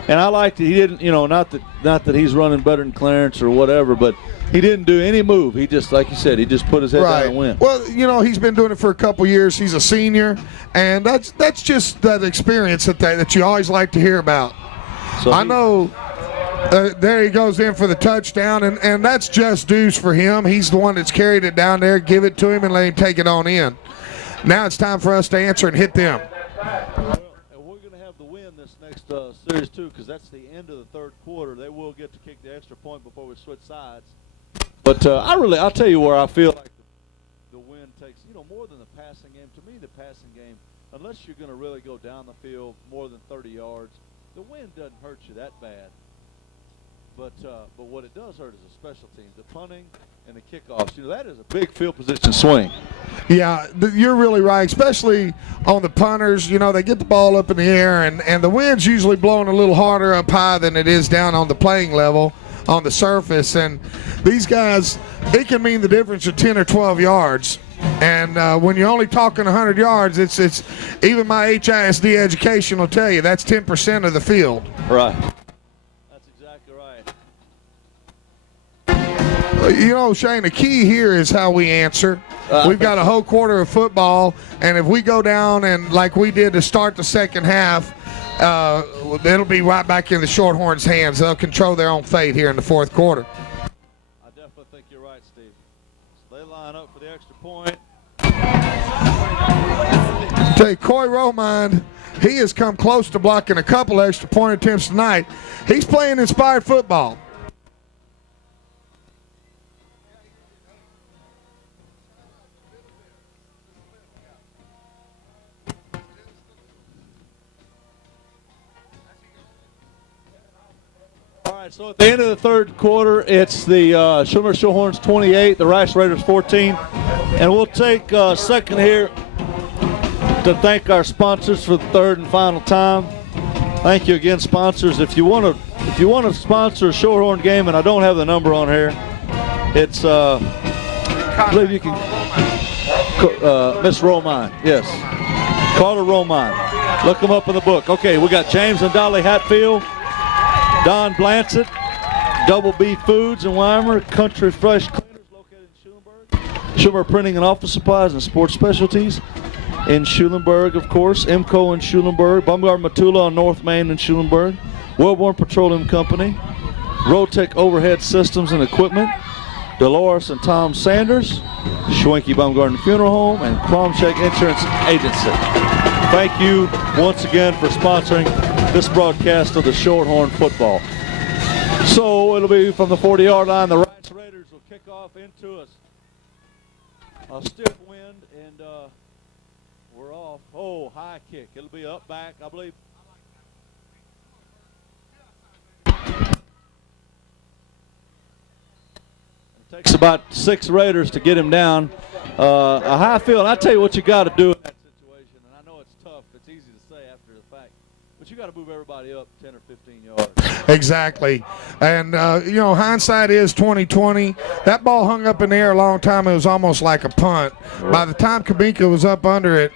And I liked it. He didn't, not that he's running better than Clarence or whatever, but he didn't do any move. He just, like you said, he just put his head down and went. Well, he's been doing it for a couple years. He's a senior, and that's just that experience that you always like to hear about. So I know there he goes in for the touchdown, and that's just dues for him. He's the one that's carried it down there. Give it to him and let him take it on in. Now it's time for us to answer and hit them. Series 2, because that's the end of the third quarter. They will get to kick the extra point before we switch sides. But I'll tell you where I feel like the win takes, more than the passing game. To me, the passing game, unless you're going to really go down the field more than 30 yards, the win doesn't hurt you that bad. But what it does hurt is the special teams, the punting and the kickoffs. That is a big field position swing. Yeah, you're really right, especially on the punters. They get the ball up in the air, and the wind's usually blowing a little harder up high than it is down on the playing level on the surface. And these guys, it can mean the difference of 10 or 12 yards. And when you're only talking 100 yards, it's even my HISD education will tell you that's 10% of the field. Right. Shane, the key here is how we answer. We've got a whole quarter of football, and if we go down and like we did to start the second half, it'll be right back in the Shorthorns' hands. They'll control their own fate here in the fourth quarter. I definitely think you're right, Steve. So they line up for the extra point. Tell you, Coy Romine, he has come close to blocking a couple extra point attempts tonight. He's playing inspired football. So at the end of the third quarter, it's the Schulenburg Shorthorns 28, the Rice Raiders 14. And we'll take a second here to thank our sponsors for the third and final time. Thank you again, sponsors. If you want to sponsor a Shorthorn game, and I don't have the number on here, it's I believe you can Miss Romine, yes, Carter Romine. Look them up in the book. Okay, we got James and Dolly Hatfield, Don Blanchett, Double B Foods in Weimar, Country Fresh Cleaners located in Schulenburg, Schulenburg Printing and Office Supplies and Sports Specialties in Schulenburg, of course, IMCO in Schulenburg, Baumgart Matula on North Main in Schulenburg, Wellborn Petroleum Company, Rotec Overhead Systems and Equipment, Dolores and Tom Sanders, Schwenke Baumgarten Funeral Home, and Kromshek Insurance Agency. Thank you once again for sponsoring this broadcast of the Shorthorn football. So it'll be from the 40-yard line. The Rice Raiders will kick off into a stiff wind, and we're off. Oh, high kick. It'll be up back, I believe. It takes about 6 Raiders to get him down. A high field. I tell you what you got to do in that situation, and I know it's tough. It's easy to say after the fact, but you got to move everybody up 10 or 15 yards. Exactly. And, hindsight is 20/20. That ball hung up in the air a long time. It was almost like a punt. Right. By the time Kabinka was up under it,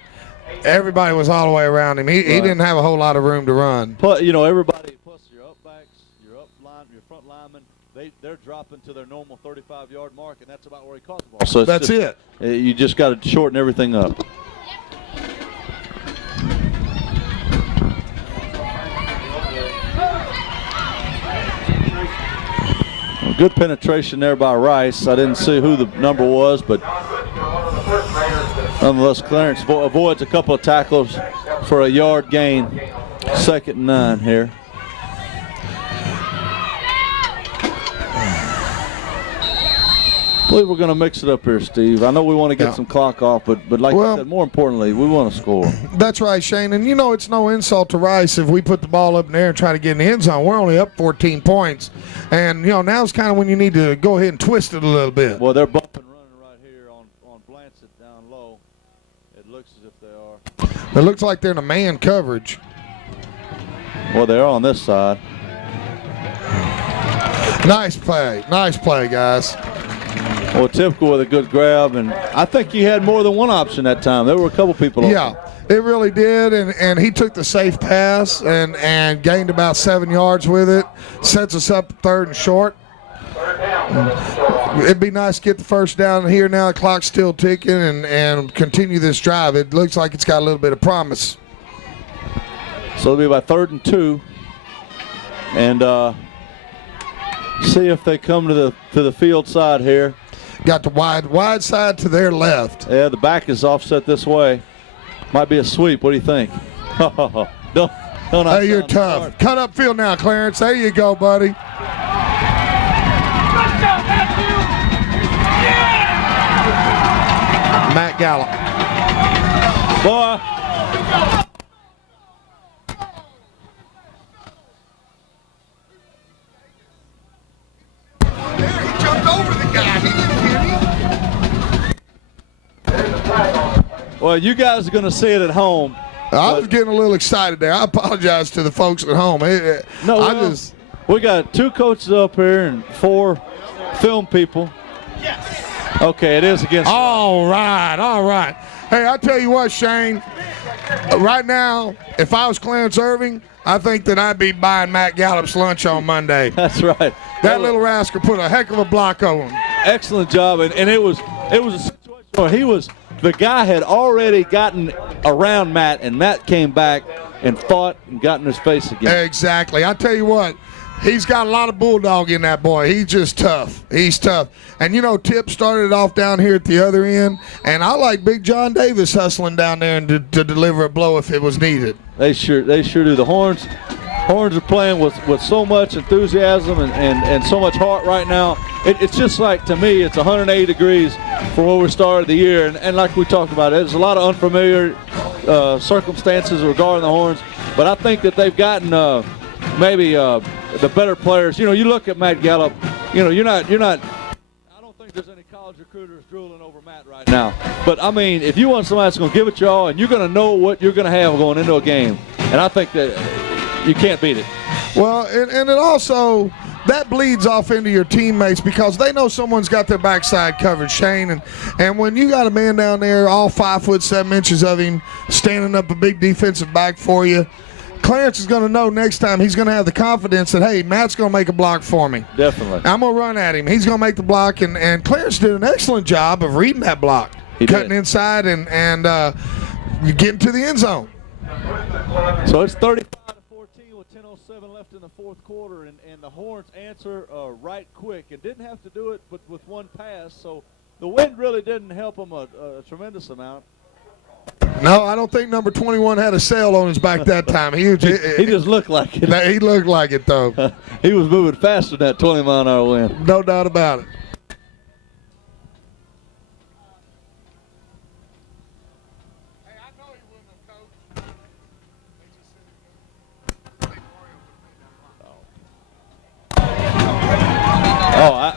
everybody was all the way around him. He didn't have a whole lot of room to run. But, everybody, plus your up backs, your up line, your front linemen, they're dropping to their normal 35-yard mark, and that's about where he caught the ball. So that's it. You just got to shorten everything up. Good penetration there by Rice. I didn't see who the number was, but nonetheless, Clarence avoids a couple of tackles for a yard gain. 2nd and 9 here. I believe we're going to mix it up here, Steve. I know we want to get some clock off, but like I said, more importantly, we want to score. That's right, Shane. And, it's no insult to Rice if we put the ball up in there and try to get in the end zone. We're only up 14 points. And, now's kind of when you need to go ahead and twist it a little bit. Well, they're bumping running right here on Blanchett down low. It looks as if they are. It looks like they're in a man coverage. Well, they're on this side. Nice play, guys. Well, typical with a good grab, and I think he had more than one option that time. There were a couple people open. Yeah, it really did, and he took the safe pass and gained about 7 yards with it. Sets us up 3rd and short. It'd be nice to get the first down here now. The clock's still ticking and continue this drive. It looks like it's got a little bit of promise. So it'll be about 3rd and 2. And see if they come to the field side here. Got the wide side to their left. Yeah, the back is offset this way. Might be a sweep. What do you think? don't Hey, you're tough. Smart. Cut up field now, Clarence. There you go, buddy. Matt Gallup. Boy. Well, you guys are going to see it at home. I was getting a little excited there. I apologize to the folks at home. We got 2 coaches up here and 4 film people. Yes. Okay, it is against. All right. Hey, I tell you what, Shane. Right now, if I was Clarence Irving, I think that I'd be buying Matt Gallup's lunch on Monday. That's right. That little rascal put a heck of a block on him. Excellent job, and it was a situation where the guy had already gotten around Matt, and Matt came back and fought and got in his face again. Exactly. I tell you what, he's got a lot of bulldog in that boy. He's just tough. He's tough. And, Tip started off down here at the other end, and I like Big John Davis hustling down there and to deliver a blow if it was needed. They sure do. The Horns are playing with so much enthusiasm and so much heart right now. It's just like, to me, it's 180 degrees from where we started the year. And like we talked about, there's a lot of unfamiliar circumstances regarding the Horns. But I think that they've gotten maybe the better players. You look at Matt Gallup, you're not I don't think there's any college recruiters drooling over Matt right now. But, I mean, if you want somebody that's going to give it you all and you're going to know what you're going to have going into a game, and I think that you can't beat it. Well, and it also, that bleeds off into your teammates because they know someone's got their backside covered, Shane. And when you got a man down there, all 5 foot 7 inches of him, standing up a big defensive back for you, Clarence is going to know next time he's going to have the confidence that, hey, Matt's going to make a block for me. Definitely. I'm going to run at him. He's going to make the block. And Clarence did an excellent job of reading that block, cutting inside and getting to the end zone. So it's 35-14 with 10:07 left in the 4th quarter, and the Horns answer right quick. And didn't have to do it but with one pass, so the wind really didn't help them a tremendous amount. No, I don't think number 21 had a sail on his back that time. He just looked like it. He looked like it, though. He was moving faster than that 20-mile-an-hour wind. No doubt about it.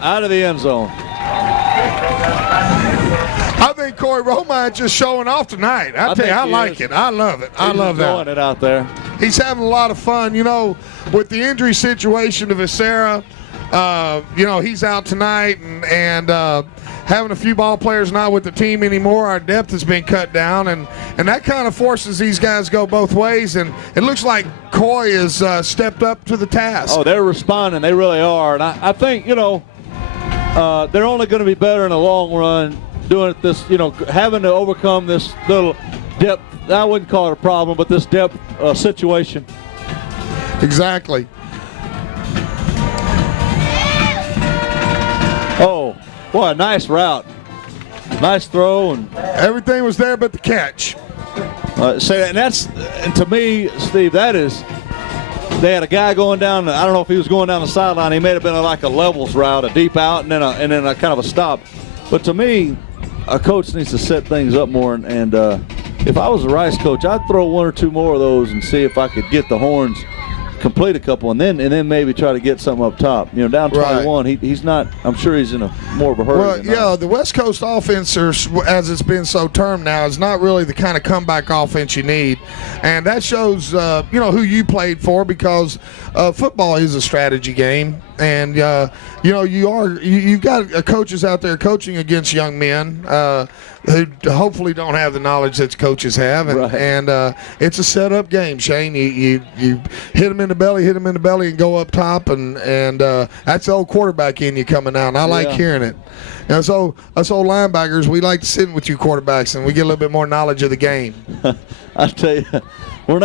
Out of the end zone. I think Corey Romine just showing off tonight. I tell you, I like it. I love it. I love that. He's enjoying it out there. He's having a lot of fun. With the injury situation to Viscera, he's out tonight and having a few ball players not with the team anymore. Our depth has been cut down, and that kind of forces these guys to go both ways. And it looks like Coy has stepped up to the task. Oh, they're responding. They really are. And I think, they're only going to be better in the long run doing it this, having to overcome this little depth. I wouldn't call it a problem, but this depth situation. Exactly. Boy, a nice route. Nice throw. And Everything was there but the catch. say that, and to me, Steve, that is, they had a guy going down. I don't know if he was going down the sideline. He may have been like a levels route, a deep out, and then a kind of a stop. But to me, a coach needs to set things up more. And if I was a Rice coach, I'd throw one or two more of those and see if I could get the Horns complete a couple, and then maybe try to get something up top. Down 21, he's not. I'm sure he's in a more of a hurry. Well, yeah, the West Coast offense, as it's been so termed now, is not really the kind of comeback offense you need, and that shows who you played for, because football is a strategy game, and you've got coaches out there coaching against young men who hopefully don't have the knowledge that coaches have, and it's a setup game. Shane, you hit them in the belly, and go up top, and that's the old quarterback in you coming out. And I like hearing it. So us old linebackers, we like to sit with you quarterbacks, and we get a little bit more knowledge of the game. I tell you, we're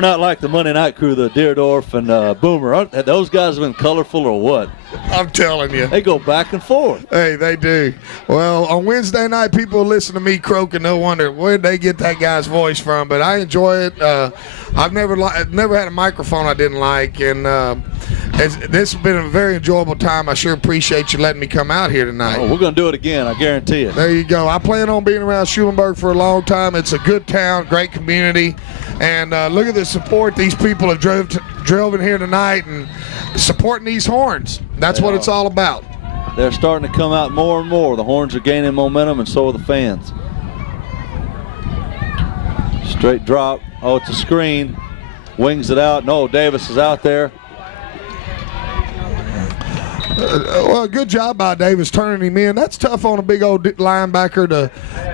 not like the Monday Night Crew, the Deerdorf and Boomer. Those guys have been colorful or what? I'm telling you. They go back and forth. Hey, they do. Well, on Wednesday night, people listen to me croak and they'll wonder where they get that guy's voice from. But I enjoy it. I've never had a microphone I didn't like, and this has been a very enjoyable time. I sure appreciate you letting me come out here tonight. Oh, we're going to do it again, I guarantee it. There you go. I plan on being around Schulenburg for a long time. It's a good town, great community, and look at the support these people have drove in here tonight and supporting these Horns. That's what it's all about. They're starting to come out more and more. The Horns are gaining momentum, and so are the fans. Straight drop. Oh, it's a screen. Wings it out. No, Davis is out there. Well, good job by Davis turning him in. That's tough on a big old linebacker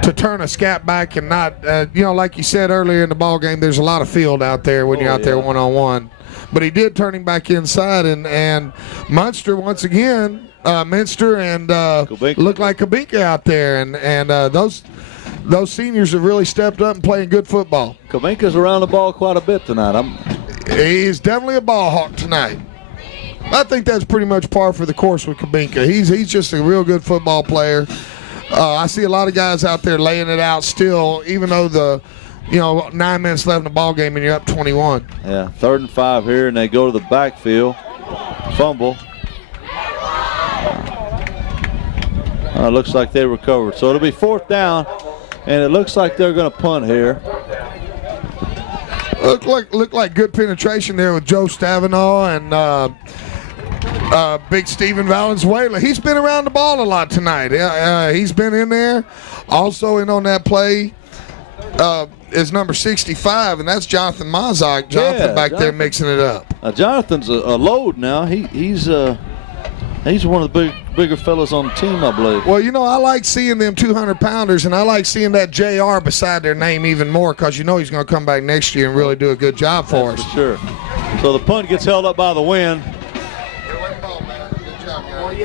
to turn a scat back and not, like you said earlier in the ball game, there's a lot of field out there when you're out there one-on-one. But he did turn him back inside, and Munster once again, Minster and looked like Kabinka out there, and those seniors have really stepped up and playing good football. Kabinka's around the ball quite a bit tonight. He's definitely a ball hawk tonight. I think that's pretty much par for the course with Kabinka. He's just a real good football player. I see a lot of guys out there laying it out still, even though 9 minutes left in the ball game and you're up 21. Yeah, 3rd and 5 here, and they go to the backfield. Fumble. Looks like they recovered. So it'll be 4th down, and it looks like they're going to punt here. Looked like good penetration there with Joe Stavinaugh and Big Steven Valenzuela. He's been around the ball a lot tonight. He's been in there. Also in on that play is number 65, and that's Jonathan Mazak. Jonathan back there mixing it up. Jonathan's a load now. He's one of the bigger fellas on the team, I believe. Well, I like seeing them 200-pounders, and I like seeing that JR beside their name even more, because he's going to come back next year and really do a good job for us. For sure. So the punt gets held up by the wind.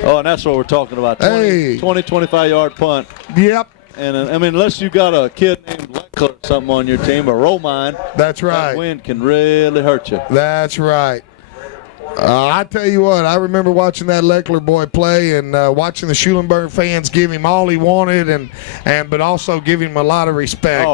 Oh, and that's what we're talking about. 20, 25-yard punt. Yep. And, unless you got a kid named Leckler or something on your team, or Romine. That's right. That wind can really hurt you. That's right. I tell you what, I remember watching that Leckler boy play and watching the Schulenburg fans give him all he wanted, but also give him a lot of respect.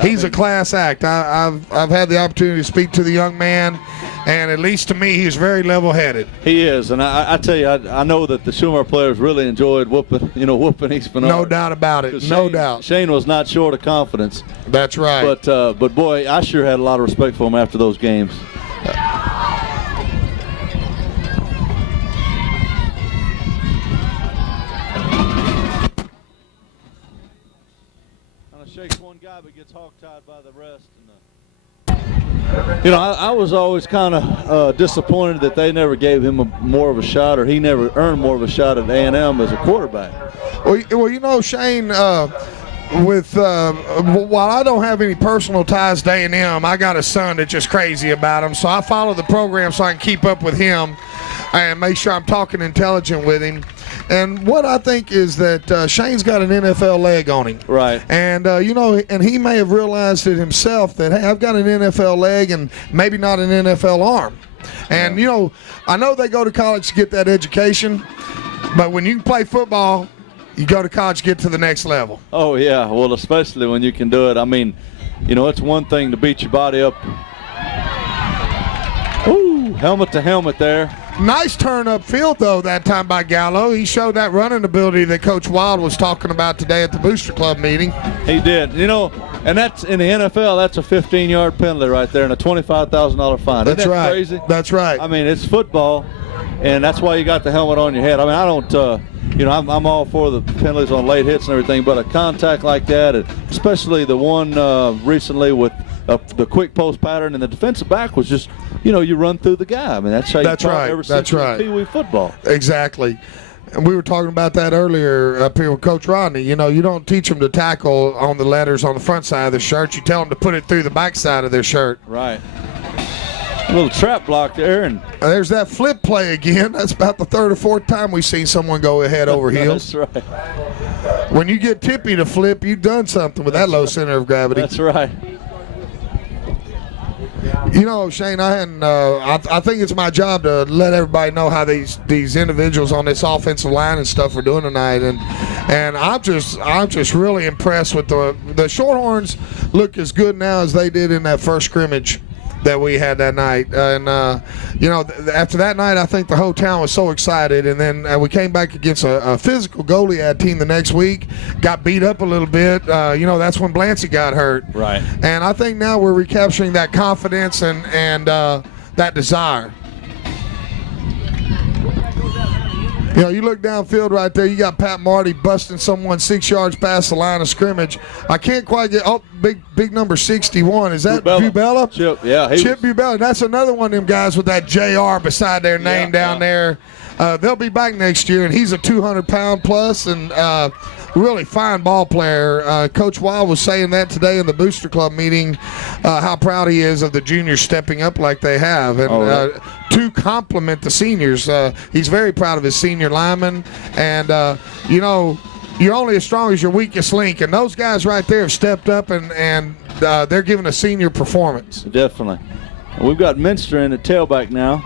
He's a class act. I've had the opportunity to speak to the young man, and at least to me, he's very level-headed. He is, and I tell you, I know that the Schulenburg players really enjoyed whooping East Bernard. No doubt about it. No doubt. Shane was not short of confidence. That's right. But boy, I sure had a lot of respect for him after those games. Shakes one guy but gets hog-tied by the rest. And, I was always kind of disappointed that they never gave him more of a shot, or he never earned more of a shot at A&M as a quarterback. Well, Shane, while I don't have any personal ties to A&M, I got a son that's just crazy about him, so I follow the program so I can keep up with him and make sure I'm talking intelligent with him. And what I think is that Shane's got an NFL leg on him. Right. And, and he may have realized it himself that, hey, I've got an NFL leg and maybe not an NFL arm. And, I know they go to college to get that education, But when you can play football, you go to college, get to the next level. Oh, yeah. Well, especially when you can do it. I mean, you know, it's one thing to beat your body up. Ooh, helmet to helmet there. Nice turn upfield, though, that time by Gallo. He showed that running ability that Coach Wild was talking about today at the Booster Club meeting. He did. You know, and that's in the NFL, that's a 15-yard penalty right there and a $25,000 fine. That's Isn't that right. crazy? That's right. I mean, it's football, and that's why you got the helmet on your head. I mean, I don't, you know, I'm all for the penalties on late hits and everything, but a contact like that, especially the one recently with the quick post pattern, and the defensive back was just, you know, you run through the guy. I mean, that's how you taught ever since Pee Wee football. Exactly. And we were talking about that earlier up here with Coach Rodney. You know, you don't teach them to tackle on the letters on the front side of their shirt. You tell them to put it through the back side of their shirt. Right. A little trap block there. And there's that flip play again. That's about the third or fourth time we've seen someone go head over heels. That's right. When you get Tippy to flip, you've done something with that low center of gravity. That's right. You know, Shane, I think it's my job to let everybody know how these individuals on this offensive line and stuff are doing tonight, and I'm just really impressed with the Shorthorns. Look as good now as they did in that first scrimmage that we had that night. And you know, after that night, I think the whole town was so excited. And then we came back against a physical Goliad team the next week, got beat up a little bit. You know, that's when Blancy got hurt. Right. And I think now we're recapturing that confidence and that desire. You know, you look downfield right there, you got Pat Marty busting someone 6 yards past the line of scrimmage. I can't quite get, big number 61. Is that Bubella? Chip, yeah. Chip Bubella. That's another one of them guys with that JR beside their name down there. They'll be back next year, and he's a 200-pound plus and really fine ball player. Coach Wild was saying that today in the Booster Club meeting, how proud he is of the juniors stepping up like they have. And to compliment the seniors, he's very proud of his senior linemen. And, you know, you're only as strong as your weakest link. And those guys right there have stepped up, and they're giving a senior performance. Definitely. We've got Minster in at tailback now.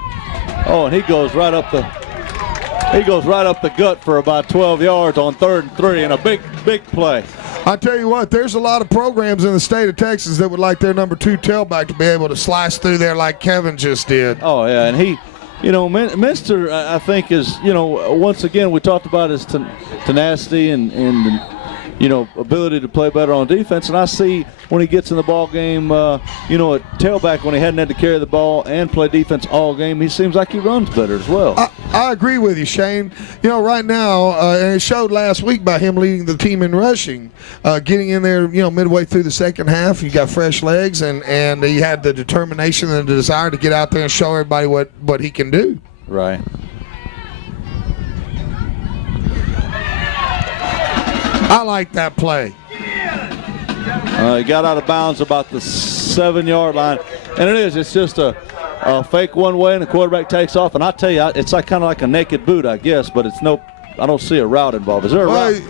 Oh, and he goes right up the gut for about 12 yards on 3rd and 3 in a big play. I tell you what, there's a lot of programs in the state of Texas that would like their number 2 tailback to be able to slice through there like Kevin just did. Oh, yeah, and he, you know, Minster, I think is, you know, once again, we talked about his tenacity and you know, ability to play better on defense. And I see when he gets in the ball game, you know, at tailback when he hadn't had to carry the ball and play defense all game, he seems like he runs better as well. I agree with you, Shane. You know, right now, and it showed last week by him leading the team in rushing, getting in there, you know, midway through the second half. He got fresh legs, and he had the determination and the desire to get out there and show everybody what he can do. Right. I like that play. He got out of bounds about the 7-yard line. And it's just a fake one way, and the quarterback takes off. And I tell you, it's like kind of like a naked boot, I guess, but it's I don't see a route involved. Is there a route?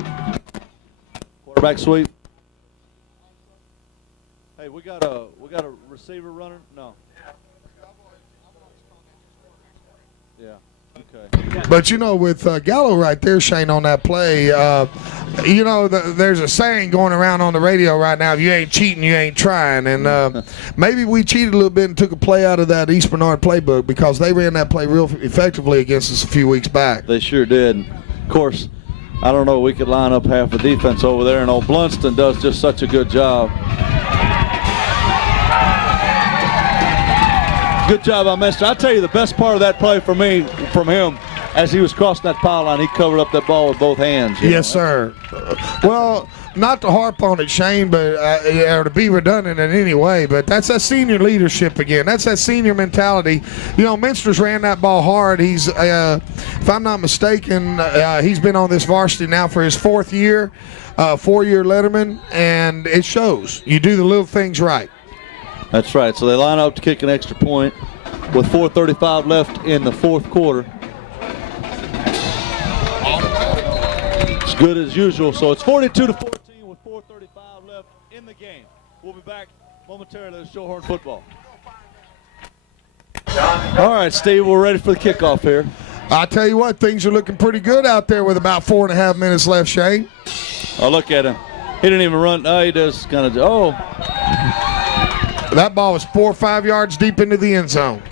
Quarterback sweep. Hey, we got a receiver runner? No. Yeah. Okay. But, you know, with Gallo right there, Shane, on that play, you know, there's a saying going around on the radio right now, if you ain't cheating, you ain't trying. And maybe we cheated a little bit and took a play out of that East Bernard playbook because they ran that play real effectively against us a few weeks back. They sure did. Of course, I don't know, we could line up half the defense over there, and old Blunston does just such a good job. Good job by Minster. I'll tell you the best part of that play for me, from him, as he was crossing that pile line, he covered up that ball with both hands. Yes, sir. Well, not to harp on it, Shane, but or to be redundant in any way, but that's that senior leadership again. That's that senior mentality. You know, Minster's ran that ball hard. He's, if I'm not mistaken, he's been on this varsity now for his 4th year, 4-year letterman, and it shows. You do the little things right. That's right. So they line up to kick an extra point with 4:35 left in the 4th quarter. It's good as usual. So it's 42-14 with 4:35 left in the game. We'll be back momentarily to Shorthorn football. All right, Steve, we're ready for the kickoff here. I tell you what, things are looking pretty good out there with about 4.5 minutes left, Shane. Oh, look at him. He didn't even run. Oh, he does kind of. Oh. That ball was 4 or 5 yards deep into the end zone.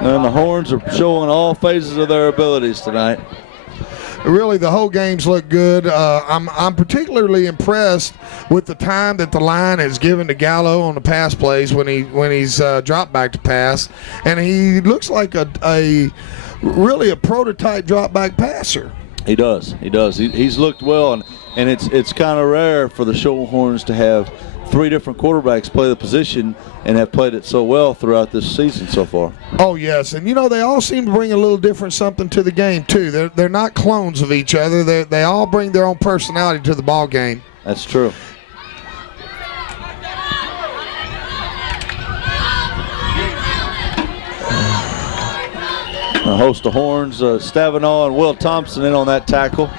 And the Horns are showing all phases of their abilities tonight. Really, the whole game's looked good. I'm particularly impressed with the time that the line has given to Gallo on the pass plays when he's dropped back to pass, and he looks like a really a prototype drop back passer. He does. He does. He's looked well, and it's kind of rare for the Shorthorns to have 3 different quarterbacks play the position and have played it so well throughout this season so far. Oh, yes. And, you know, they all seem to bring a little different something to the game, too. They're not clones of each other. They all bring their own personality to the ball game. That's true. A host of Horns, Stavinaw and Will Thompson in on that tackle.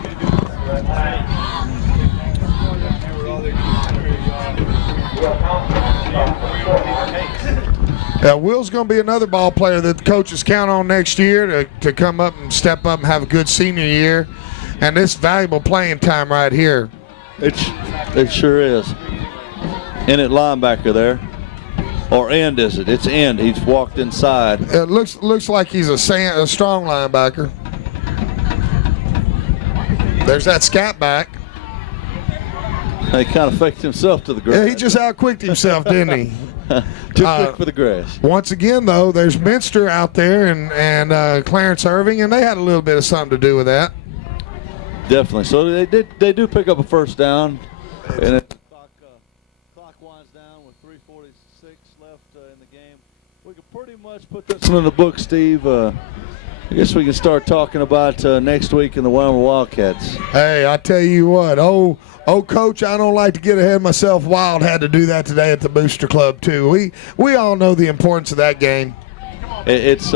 Will's going to be another ball player that the coaches count on next year to come up and step up and have a good senior year. And this valuable playing time right here. It sure is. In at linebacker there. Or end, is it? It's end. He's walked inside. It looks like he's a strong linebacker. There's that scat back. He kind of faked himself to the grass. Yeah, he just outquicked himself, didn't he? Too quick for the grass. Once again, though, there's Minster out there and Clarence Irving, and they had a little bit of something to do with that. Definitely. So they do pick up a first down, and the clock winds down with 3:46 left in the game. We can pretty much put this one in the book, Steve. I guess we can start talking about next week in the Weimar Wildcats. Hey, I tell you what, Coach, I don't like to get ahead of myself. Wild had to do that today at the Booster Club too. We all know the importance of that game. It's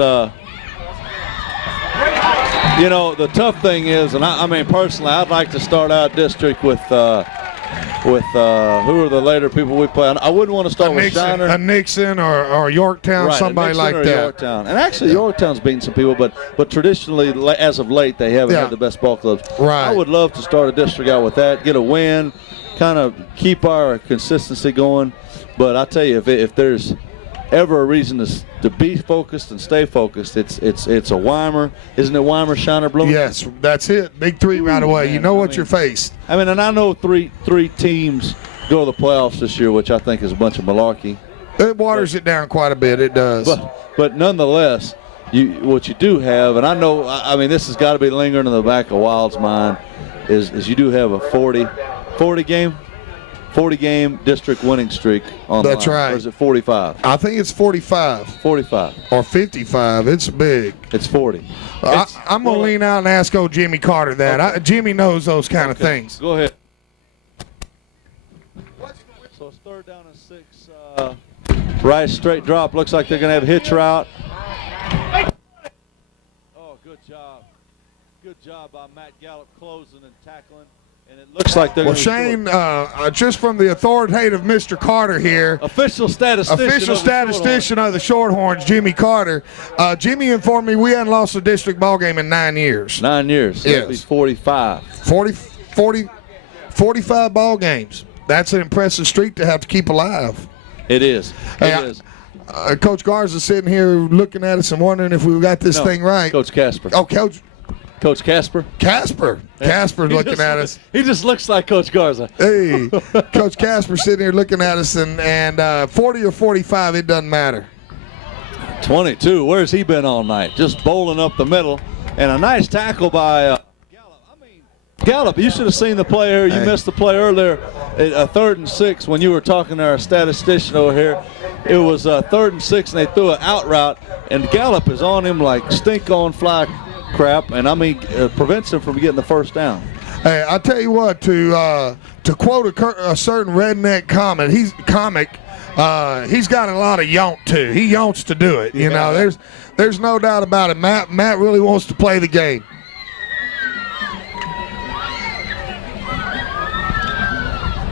you know, the tough thing is, and I mean personally, I'd like to start out district with who are the later people we play on. I wouldn't want to start with Shiner. A Nixon or Yorktown, right, somebody Nixon like or that. Yorktown. And actually, Yorktown's beaten some people, but traditionally, as of late, they haven't had the best ball clubs. Right. I would love to start a district out with that, get a win, kind of keep our consistency going. But I tell you, if there's ever a reason to be focused and stay focused, it's a Weimar. Isn't it Weimar, Shiner, Bloomington? Yes, that's it. Big 3 right away. Man, you know what you're faced. I mean, and I know three teams go to the playoffs this year, which I think is a bunch of malarkey. It waters it down quite a bit. It does. But nonetheless, what you do have, and I mean, this has got to be lingering in the back of Wild's mind, is you do have a 40 game district winning streak on That's the line. right. Or is it 45? I think it's 45. 45. Or 55. It's big. It's 40. I'm going to lean out and ask old Jimmy Carter that. Okay. Jimmy knows those kind of things. Go ahead. So it's 3rd down and 6. Right straight drop. Looks like they're going to have a hitch route. Oh, good job. Good job by Matt Gallup closing and tackling. And it looks like they're Well, going to Shane, just from the authoritative Mr. Carter here, official statistician of the Shorthorns, Jimmy Carter. Jimmy informed me we hadn't lost a district ball game in 9 years. 9 years. So Yes. that'd be 45. 45 ball games. That's an impressive streak to have to keep alive. It is. Hey, It is. Coach Garza sitting here looking at us and wondering if we got this thing right. Coach Casper. Oh, Coach Casper. Casper's looking at us. He just looks like Coach Garza. Hey, Coach Casper sitting here looking at us, and 40 or 45, it doesn't matter. 22. Where's he been all night? Just bowling up the middle. And a nice tackle by Gallup. I mean, Gallup, you should have seen the play here. You missed the play earlier. A 3rd and 6 when you were talking to our statistician over here. It was 3rd and 6, and they threw an out route. And Gallup is on him like stink on fly crap, and I mean prevents him from getting the first down. Hey, I tell you what, to quote a certain redneck he's got a lot of yont too. He yonts to do it. You know, there's no doubt about it. Matt really wants to play the game.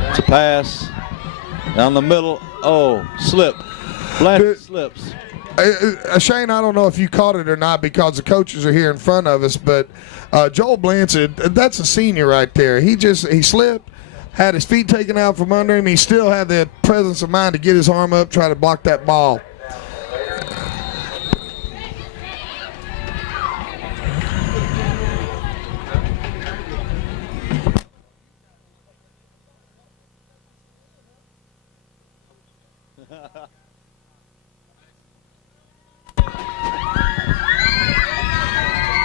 It's a pass down the middle. Oh, slip. Blanchard slips. Shane, I don't know if you caught it or not because the coaches are here in front of us, but Joel Blanchard, that's a senior right there. He slipped, had his feet taken out from under him. He still had the presence of mind to get his arm up, try to block that ball.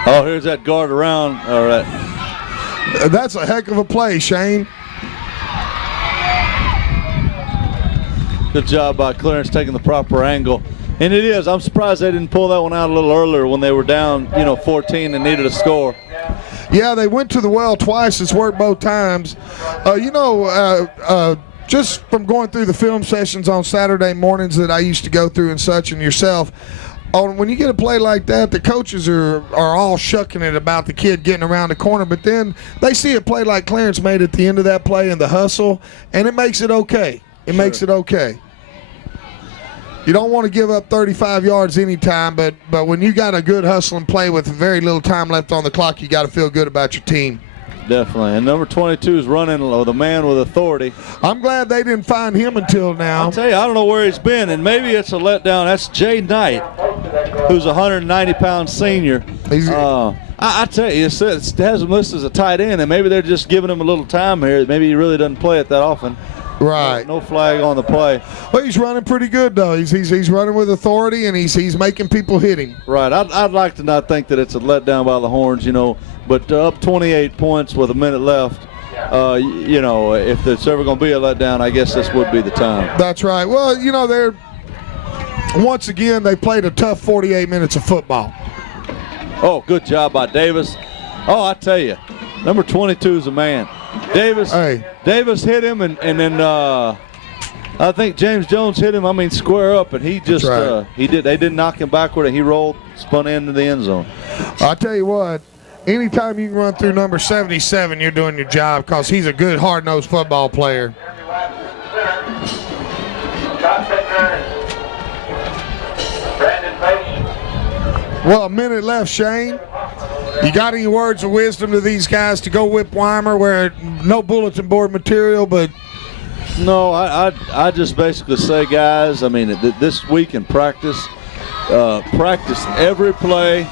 Oh, here's that guard around. All right. That's a heck of a play, Shane. Good job by Clarence taking the proper angle. And it is. I'm surprised they didn't pull that one out a little earlier when they were down, 14 and needed a score. Yeah, they went to the well twice. It's worked both times. Just from going through the film sessions on Saturday mornings that I used to go through and such, and yourself, when you get a play like that, the coaches are all shucking it about the kid getting around the corner, but then they see a play like Clarence made at the end of that play and the hustle, and it makes it okay. It makes it okay. You don't want to give up 35 yards anytime, but when you got a good hustling play with very little time left on the clock, you got to feel good about your team. Definitely. And number 22 is running the man with authority. I'm glad they didn't find him until now. I'll tell you, I don't know where he's been, and maybe it's a letdown. That's Jay Knight, who's a 190-pound senior. I tell you, it has him listed as a tight end, and maybe they're just giving him a little time here. Maybe he really doesn't play it that often. Right. No flag on the play. Well, he's running pretty good, though. He's running with authority, and he's making people hit him. Right. I'd like to not think that it's a letdown by the Horns, but up 28 points with a minute left. If there's ever going to be a letdown, I guess this would be the time. That's right. Well, they're once again they played a tough 48 minutes of football. Oh, good job by Davis. Oh, I tell you, number 22 is a man. Davis hit him, and then I think James Jones hit him. Square up, and he just they didn't knock him backward, and he rolled, spun into the end zone. I tell you what, anytime you can run through number 77, you're doing your job because he's a good hard-nosed football player. Well, a minute left, Shane. You got any words of wisdom to these guys to go whip Weimar where no bulletin board material, but no, I just basically say, guys, this week in practice every play.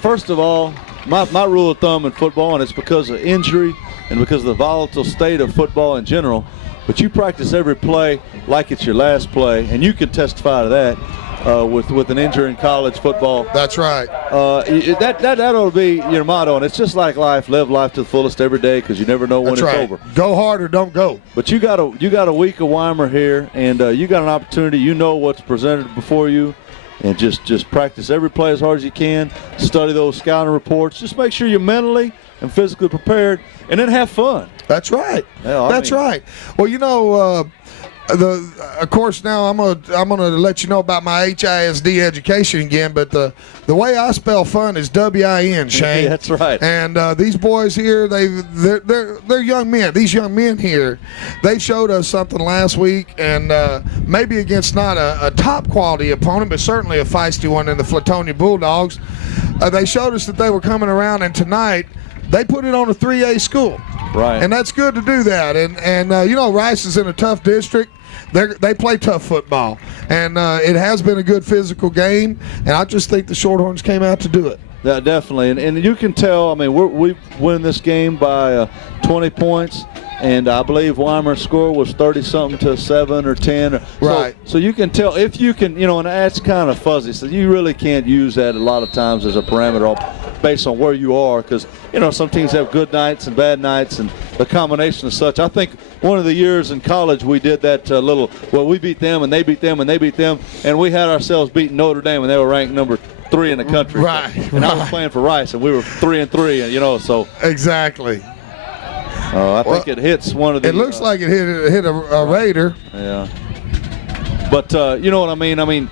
First of all, my rule of thumb in football, and it's because of injury and because of the volatile state of football in general, but you practice every play like it's your last play, and you can testify to that. With an injury in college football. That's right. That ought to be your motto, and it's just like life. Live life to the fullest every day because you never know when it's over. Go hard or don't go. But you got a week of Weimar here, and you got an opportunity. You know what's presented before you, and just practice every play as hard as you can. Study those scouting reports. Just make sure you're mentally and physically prepared, and then have fun. That's right. Yeah, That's right. Well, of course, now I'm gonna let you know about my HISD education again. But the way I spell fun is WIN, Shane. Yeah, that's right. And these boys here, they're young men. These young men here, they showed us something last week, and maybe against not a top quality opponent, but certainly a feisty one in the Flatonia Bulldogs. They showed us that they were coming around, and tonight they put it on a 3A school. Right. And that's good to do that. And Rice is in a tough district. They play tough football. And it has been a good physical game. And I just think the Shorthorns came out to do it. Yeah, definitely. And you can tell, we win this game by 20 points. And I believe Weimar's score was 30-something to 7 or 10. Right. So you can tell if you can, and that's kind of fuzzy. So you really can't use that a lot of times as a parameter based on where you are because, some teams have good nights and bad nights and the combination of such. I think one of the years in college we did that we beat them and they beat them and they beat them, and we had ourselves beating Notre Dame and they were ranked number 3 in the country. Right. And I was playing for Rice and we were 3-3, so. Exactly. I think it hits one of the. It looks like it hit a Raider. Yeah. But you know what I mean?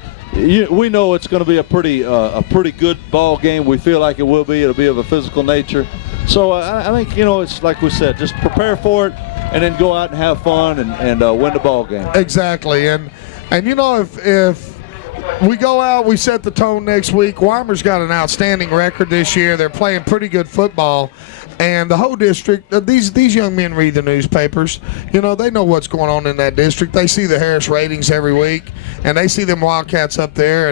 We know it's going to be a pretty good ball game. We feel like it will be. It'll be of a physical nature. So I think it's like we said, just prepare for it, and then go out and have fun and win the ball game. Exactly, and if we go out, we set the tone next week. Weimer's got an outstanding record this year. They're playing pretty good football. And the whole district, these young men read the newspapers. You know, they know what's going on in that district. They see the Harris ratings every week, and they see them Wildcats up there.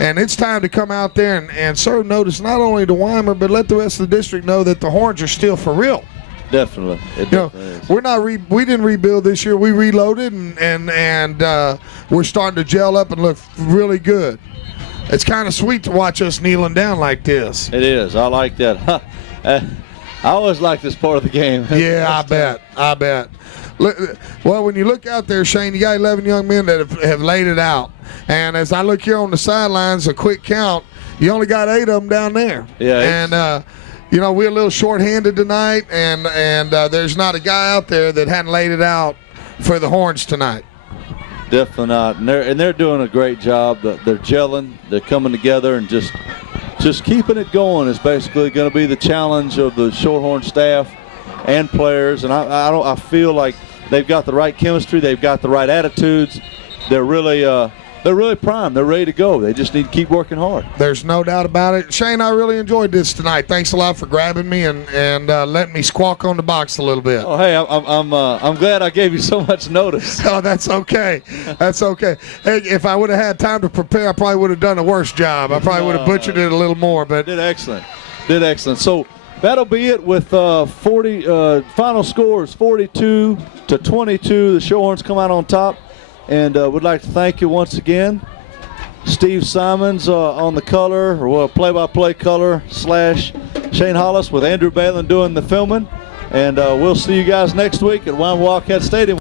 And it's time to come out there and serve notice not only to Weimer, but let the rest of the district know that the Horns are still for real. Definitely. It definitely is. We're not we didn't rebuild this year. We reloaded, and we're starting to gel up and look really good. It's kind of sweet to watch us kneeling down like this. It is. I like that. I always like this part of the game. Yeah, I bet. Look, well, when you look out there, Shane, you got 11 young men that have laid it out. And as I look here on the sidelines, a quick count, you only got 8 of them down there. Yeah. And, you know, we're a little short-handed tonight, and there's not a guy out there that hadn't laid it out for the Horns tonight. Definitely not. And they're doing a great job. They're gelling. They're coming together and just keeping it going is basically going to be the challenge of the Shorthorn staff and players. And I feel like they've got the right chemistry. They've got the right attitudes. They're really primed. They're ready to go. They just need to keep working hard. There's no doubt about it. Shane, I really enjoyed this tonight. Thanks a lot for grabbing me and letting me squawk on the box a little bit. Oh, hey, I'm glad I gave you so much notice. Oh, that's okay. That's okay. Hey, if I would have had time to prepare, I probably would have done a worse job. I probably would have butchered it a little more. But did excellent. So that'll be it with 40 final scores 42-22. The Shorthorns come out on top. And would like to thank you once again. Steve Simons on the color, or play-by-play color / Shane Hollis with Andrew Balin doing the filming. And we'll see you guys next week at Wyoming Wildcat Stadium.